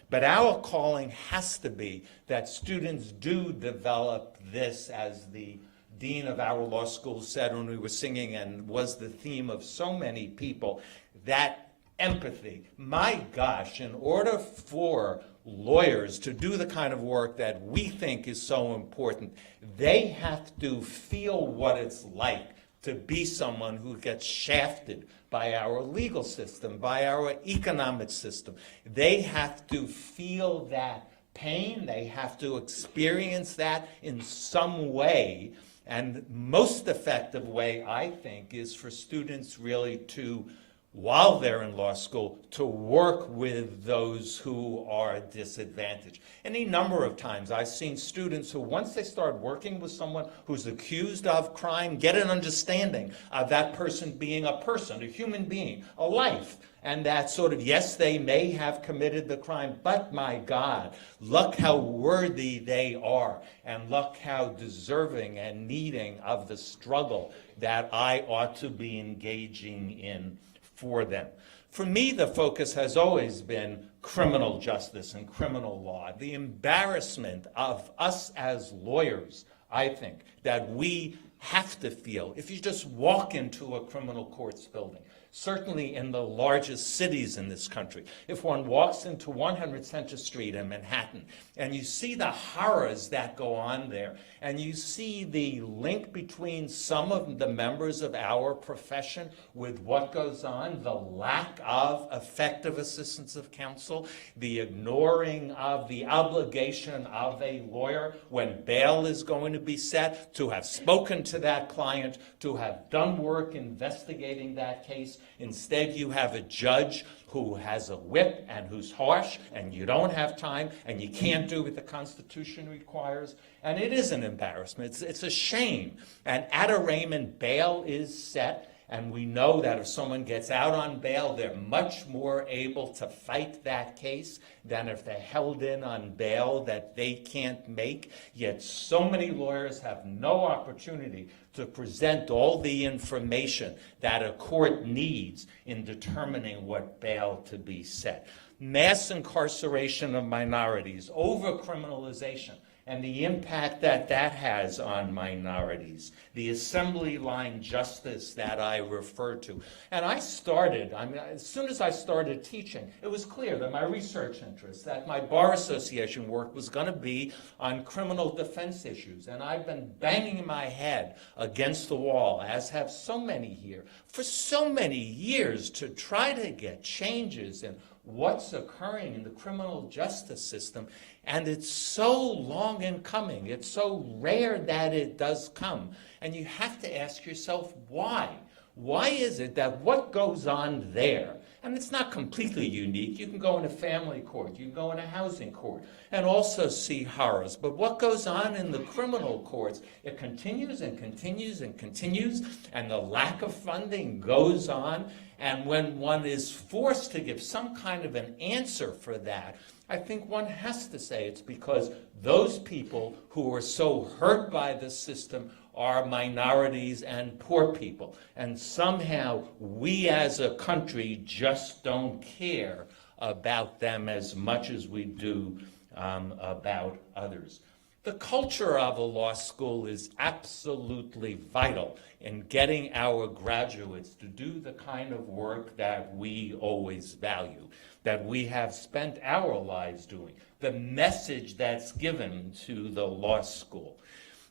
But our calling has to be that students do develop this, as the dean of our law school said when we were singing, and was the theme of so many people, that empathy. My gosh, in order for lawyers to do the kind of work that we think is so important, they have to feel what it's like to be someone who gets shafted by our legal system, by our economic system. They have to feel that pain. They have to experience that in some way. And most effective way, I think, is for students really to, while they're in law school, to work with those who are disadvantaged. Any number of times I've seen students who, once they start working with someone who's accused of crime, get an understanding of that person being a person, a human being, a life. And that sort of, yes, they may have committed the crime, but my God, look how worthy they are, and look how deserving and needing of the struggle that I ought to be engaging in for them. For me, the focus has always been criminal justice and criminal law. The embarrassment of us as lawyers, I think, that we have to feel if you just walk into a criminal courts building. Certainly in the largest cities in this country. If one walks into 100 Center Street in Manhattan and you see the horrors that go on there, and you see the link between some of the members of our profession with what goes on, the lack of effective assistance of counsel, the ignoring of the obligation of a lawyer when bail is going to be set, to have spoken to that client, to have done work investigating that case. Instead, you have a judge who has a whip and who's harsh, and you don't have time, and you can't do what the Constitution requires. And it is an embarrassment. It's a shame. And at arraignment, bail is set, and we know that if someone gets out on bail, they're much more able to fight that case than if they're held in on bail that they can't make. Yet so many lawyers have no opportunity to present all the information that a court needs in determining what bail to be set. Mass incarceration of minorities, over-criminalization, and the impact that that has on minorities, the assembly line justice that I referred to. And I started, as soon as I started teaching, it was clear that my research interests, that my Bar Association work was going to be on criminal defense issues. And I've been banging my head against the wall, as have so many here, for so many years to try to get changes in what's occurring in the criminal justice system. And it's so long in coming. It's so rare that it does come. And you have to ask yourself, why? Why is it that what goes on there, and it's not completely unique, you can go in a family court, you can go in a housing court, and also see horrors. But what goes on in the criminal courts, it continues and continues and continues, and the lack of funding goes on. And when one is forced to give some kind of an answer for that, I think one has to say it's because those people who are so hurt by the system are minorities and poor people. And somehow we as a country just don't care about them as much as we do about others. The culture of a law school is absolutely vital in getting our graduates to do the kind of work that we always value, that we have spent our lives doing, the message that's given to the law school.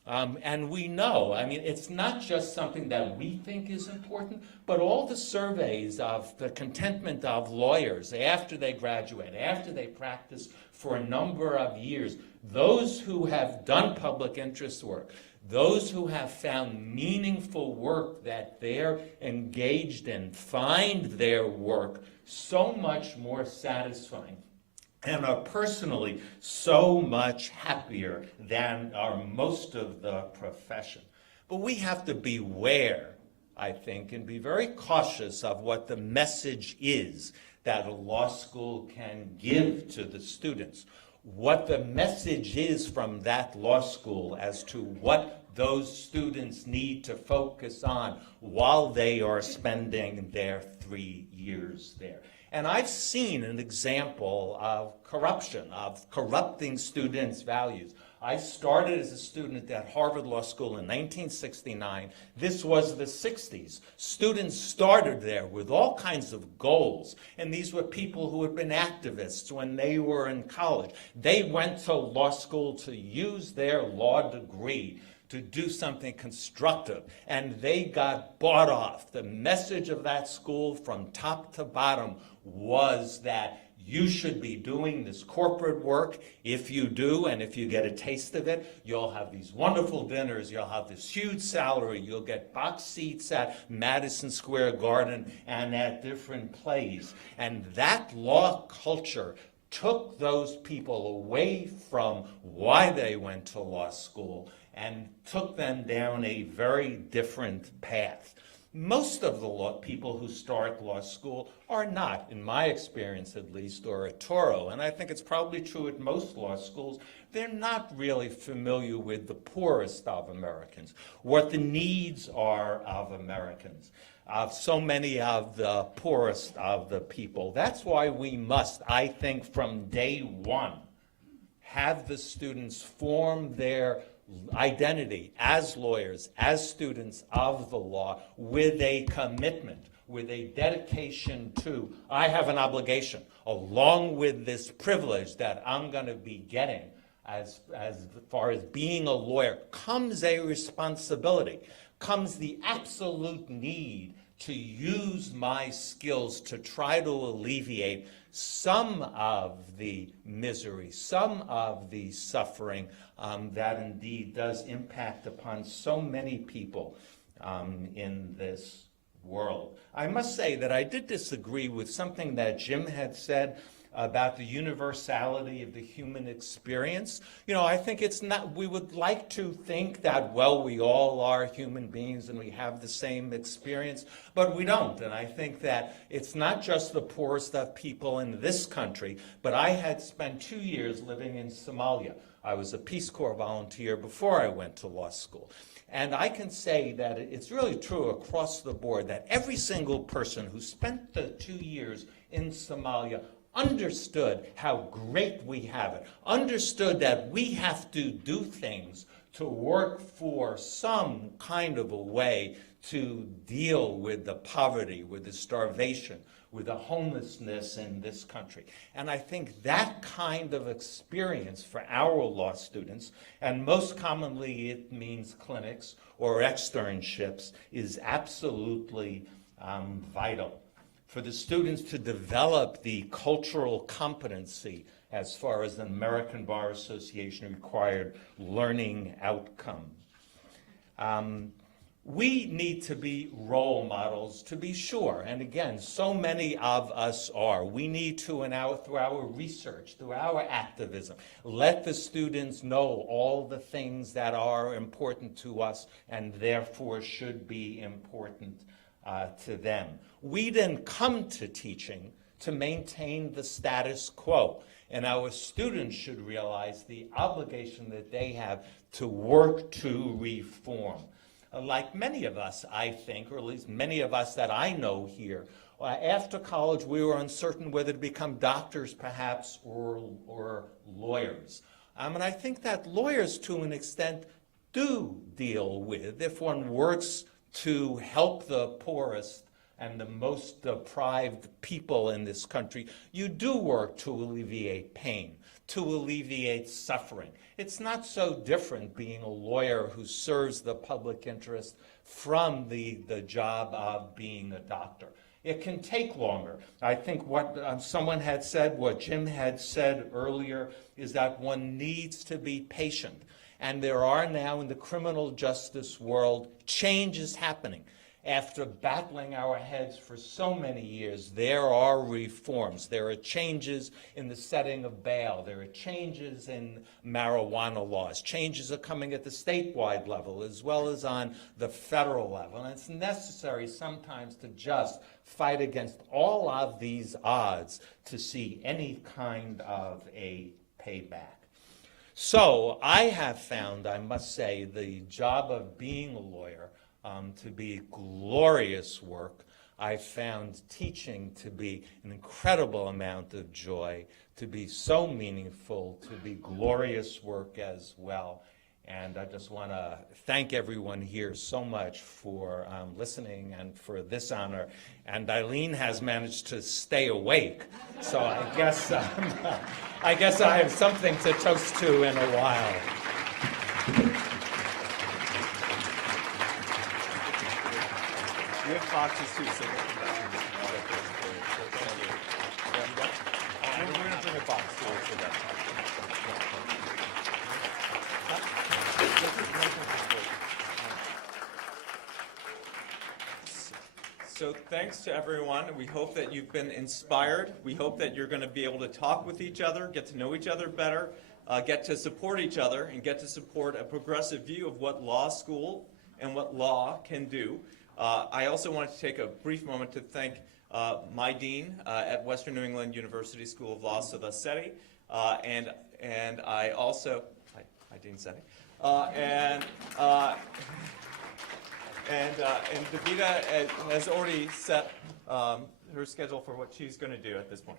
And we know, I mean, it's not just something that we think is important, but all the surveys of the contentment of lawyers after they graduate, after they practice for a number of years, those who have done public interest work, those who have found meaningful work that they're engaged in, find their work so much more satisfying and are personally so much happier than are most of the profession. But we have to beware, I think, and be very cautious of what the message is that a law school can give to the students. What the message is from that law school as to what those students need to focus on while they are spending their 3 years there. And I've seen an example of corruption, of corrupting students' values. I started as a student at Harvard Law School in 1969. This was the 60s. Students started there with all kinds of goals, and these were people who had been activists when they were in college. They went to law school to use their law degree to do something constructive, and they got bought off. The message of that school from top to bottom was that you should be doing this corporate work. If you do, and if you get a taste of it, you'll have these wonderful dinners, you'll have this huge salary, you'll get box seats at Madison Square Garden and at different plays. And that law culture took those people away from why they went to law school and took them down a very different path. Most of the people who start law school are not, in my experience at least, or at Touro, and I think it's probably true at most law schools, they're not really familiar with the poorest of Americans, what the needs are of Americans, of so many of the poorest of the people. That's why we must, I think, from day one, have the students form their identity as lawyers, as students of the law, with a commitment, with a dedication to, I have an obligation, along with this privilege that I'm going to be getting as far as being a lawyer, comes a responsibility, comes the absolute need to use my skills to try to alleviate some of the misery, some of the suffering that indeed does impact upon so many people in this world. I must say that I did disagree with something that Jim had said about the universality of the human experience. You know, I think it's not, we would like to think that, well, we all are human beings and we have the same experience, but we don't. And I think that it's not just the poorest of people in this country, but I had spent 2 years living in Somalia. I was a Peace Corps volunteer before I went to law school. And I can say that it's really true across the board that every single person who spent the 2 years in Somalia understood how great we have it, understood that we have to do things to work for some kind of a way to deal with the poverty, with the starvation, with the homelessness in this country. And I think that kind of experience for our law students, and most commonly it means clinics or externships, is absolutely vital. For the students to develop the cultural competency as far as the American Bar Association required learning outcome. We need to be role models, to be sure, and again, so many of us are. We need to, through our research, through our activism, let the students know all the things that are important to us and therefore should be important to them. We didn't come to teaching to maintain the status quo, and our students should realize the obligation that they have to work to reform. Like many of us, I think, or at least many of us that I know here, After college, we were uncertain whether to become doctors, perhaps, or lawyers. And I think that lawyers, to an extent, do deal with, if one works to help the poorest and the most deprived people in this country, you do work to alleviate pain, to alleviate suffering. It's not so different being a lawyer who serves the public interest from the job of being a doctor. It can take longer. I think what someone had said, what Jim had said earlier, is that one needs to be patient. And there are now in the criminal justice world changes happening. After battling our heads for so many years, there are reforms. There are changes in the setting of bail. There are changes in marijuana laws. Changes are coming at the statewide level as well as on the federal level. And it's necessary sometimes to just fight against all of these odds to see any kind of a payback. So I have found, I must say, the job of being a lawyer to be glorious work. I found teaching to be an incredible amount of joy, to be so meaningful, to be glorious work as well. And I just want to thank everyone here so much for listening and for this honor. And Eileen has managed to stay awake, so I guess I have something to toast to in a while. We have boxes too, so we're going to bring a box too. So thanks to everyone. We hope that you've been inspired. We hope that you're going to be able to talk with each other, get to know each other better, get to support each other, and get to support a progressive view of what law school and what law can do. I also wanted to take a brief moment to thank my dean at Western New England University School of Law, Sudha Sethi, and I also, hi Dean Sethi, and Davida has already set her schedule for what she's going to do at this point.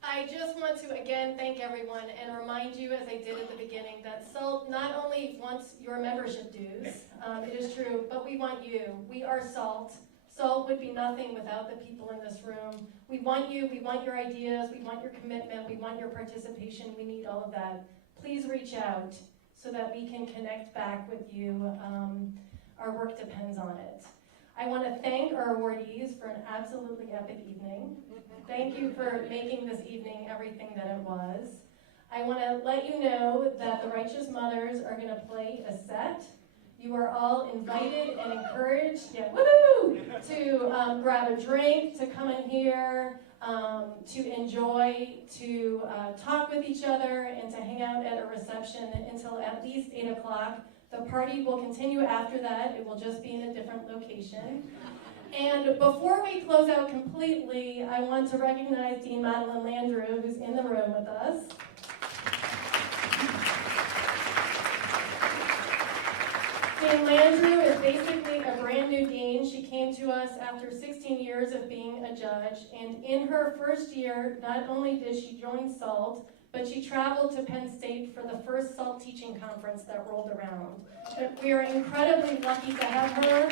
I just want to again thank everyone and remind you, as I did at the beginning, that SALT not only wants your membership dues, it is true, but we want you. We are SALT. SALT would be nothing without the people in this room. We want you, we want your ideas, we want your commitment, we want your participation, we need all of that. Please reach out so that we can connect back with you. Our work depends on it. I want to thank our awardees for an absolutely epic evening. Thank you for making this evening everything that it was. I want to let you know that the Righteous Mothers are going to play a set. You are all invited and encouraged, to grab a drink, to come in here, to enjoy, to talk with each other, and to hang out at a reception until at least 8 o'clock. The party will continue after that. It will just be in a different location. And before we close out completely, I want to recognize Dean Madeline Landrew, who's in the room with us. Dean Landrew is basically a brand new dean. She came to us after 16 years of being a judge, and in her first year, not only did she join SALT, but she traveled to Penn State for the first SALT teaching conference that rolled around. But we are incredibly lucky to have her.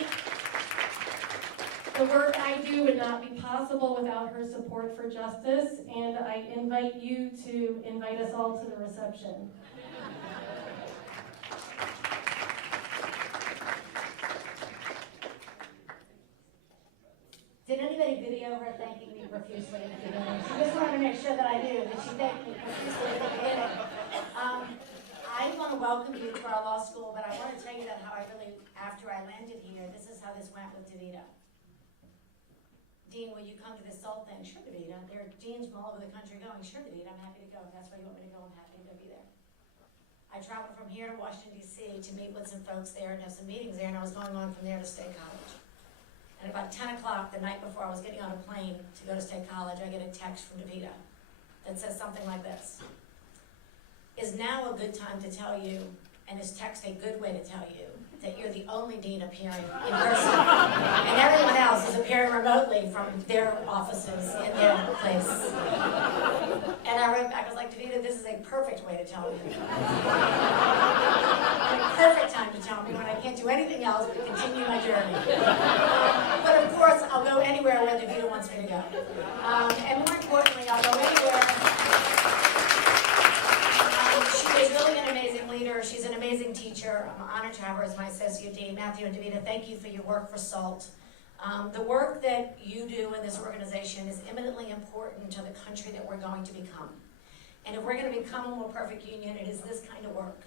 The work I do would not be possible without her support for justice, and I invite you to invite us all to the reception. Did anybody video her thanking me profusely at the beginning? She just wanted to make sure that I knew that she thanked me profusely at the beginning. I want to welcome you to our law school, but I want to tell you that how I really, after I landed here, this is how this went with Davida. Dean, will you come to this SALT thing? Sure, Davida. There are deans from all over the country going, sure, Davida, I'm happy to go. If that's where you want me to go, I'm happy to be there. I traveled from here to Washington, D.C. to meet with some folks there and have some meetings there, and I was going on from there to State College. And about 10 o'clock the night before I was getting on a plane to go to State College, I get a text from Davida that says something like this. Is now a good time to tell you, and is text a good way to tell you, that you're the only dean appearing in person, and everyone else is appearing remotely from their offices in their place. And I wrote back, I was like, Davida, this is a perfect way to tell me. A perfect time to tell me when I can't do anything else but continue my journey. But of course, I'll go anywhere where Davida wants me to go. And more importantly, I'll go anywhere. She is really an amazing leader. She's an amazing teacher. I'm honored to have her as my associate dean. Matthew and Davida, thank you for your work for SALT. The work that you do in this organization is eminently important to the country that we're going to become. And if we're going to become a more perfect union, it is this kind of work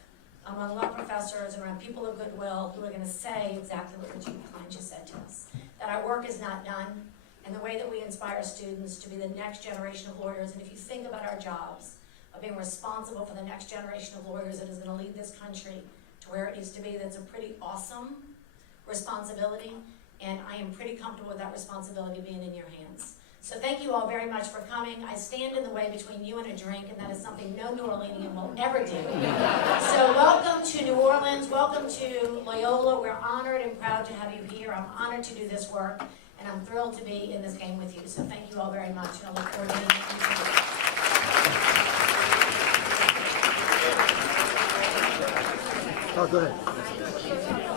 among law professors, around people of goodwill who are going to say exactly what Richard Klein just said to us, that our work is not done, and the way that we inspire students to be the next generation of lawyers. And if you think about our jobs of being responsible for the next generation of lawyers that is going to lead this country to where it needs to be, that's a pretty awesome responsibility, and I am pretty comfortable with that responsibility being in your hands. So thank you all very much for coming. I stand in the way between you and a drink, and that is something no New Orleanian will ever do. So welcome to New Orleans, welcome to Loyola. We're honored and proud to have you here. I'm honored to do this work, and I'm thrilled to be in this game with you. So thank you all very much, and I look forward to meeting you. Oh, go ahead.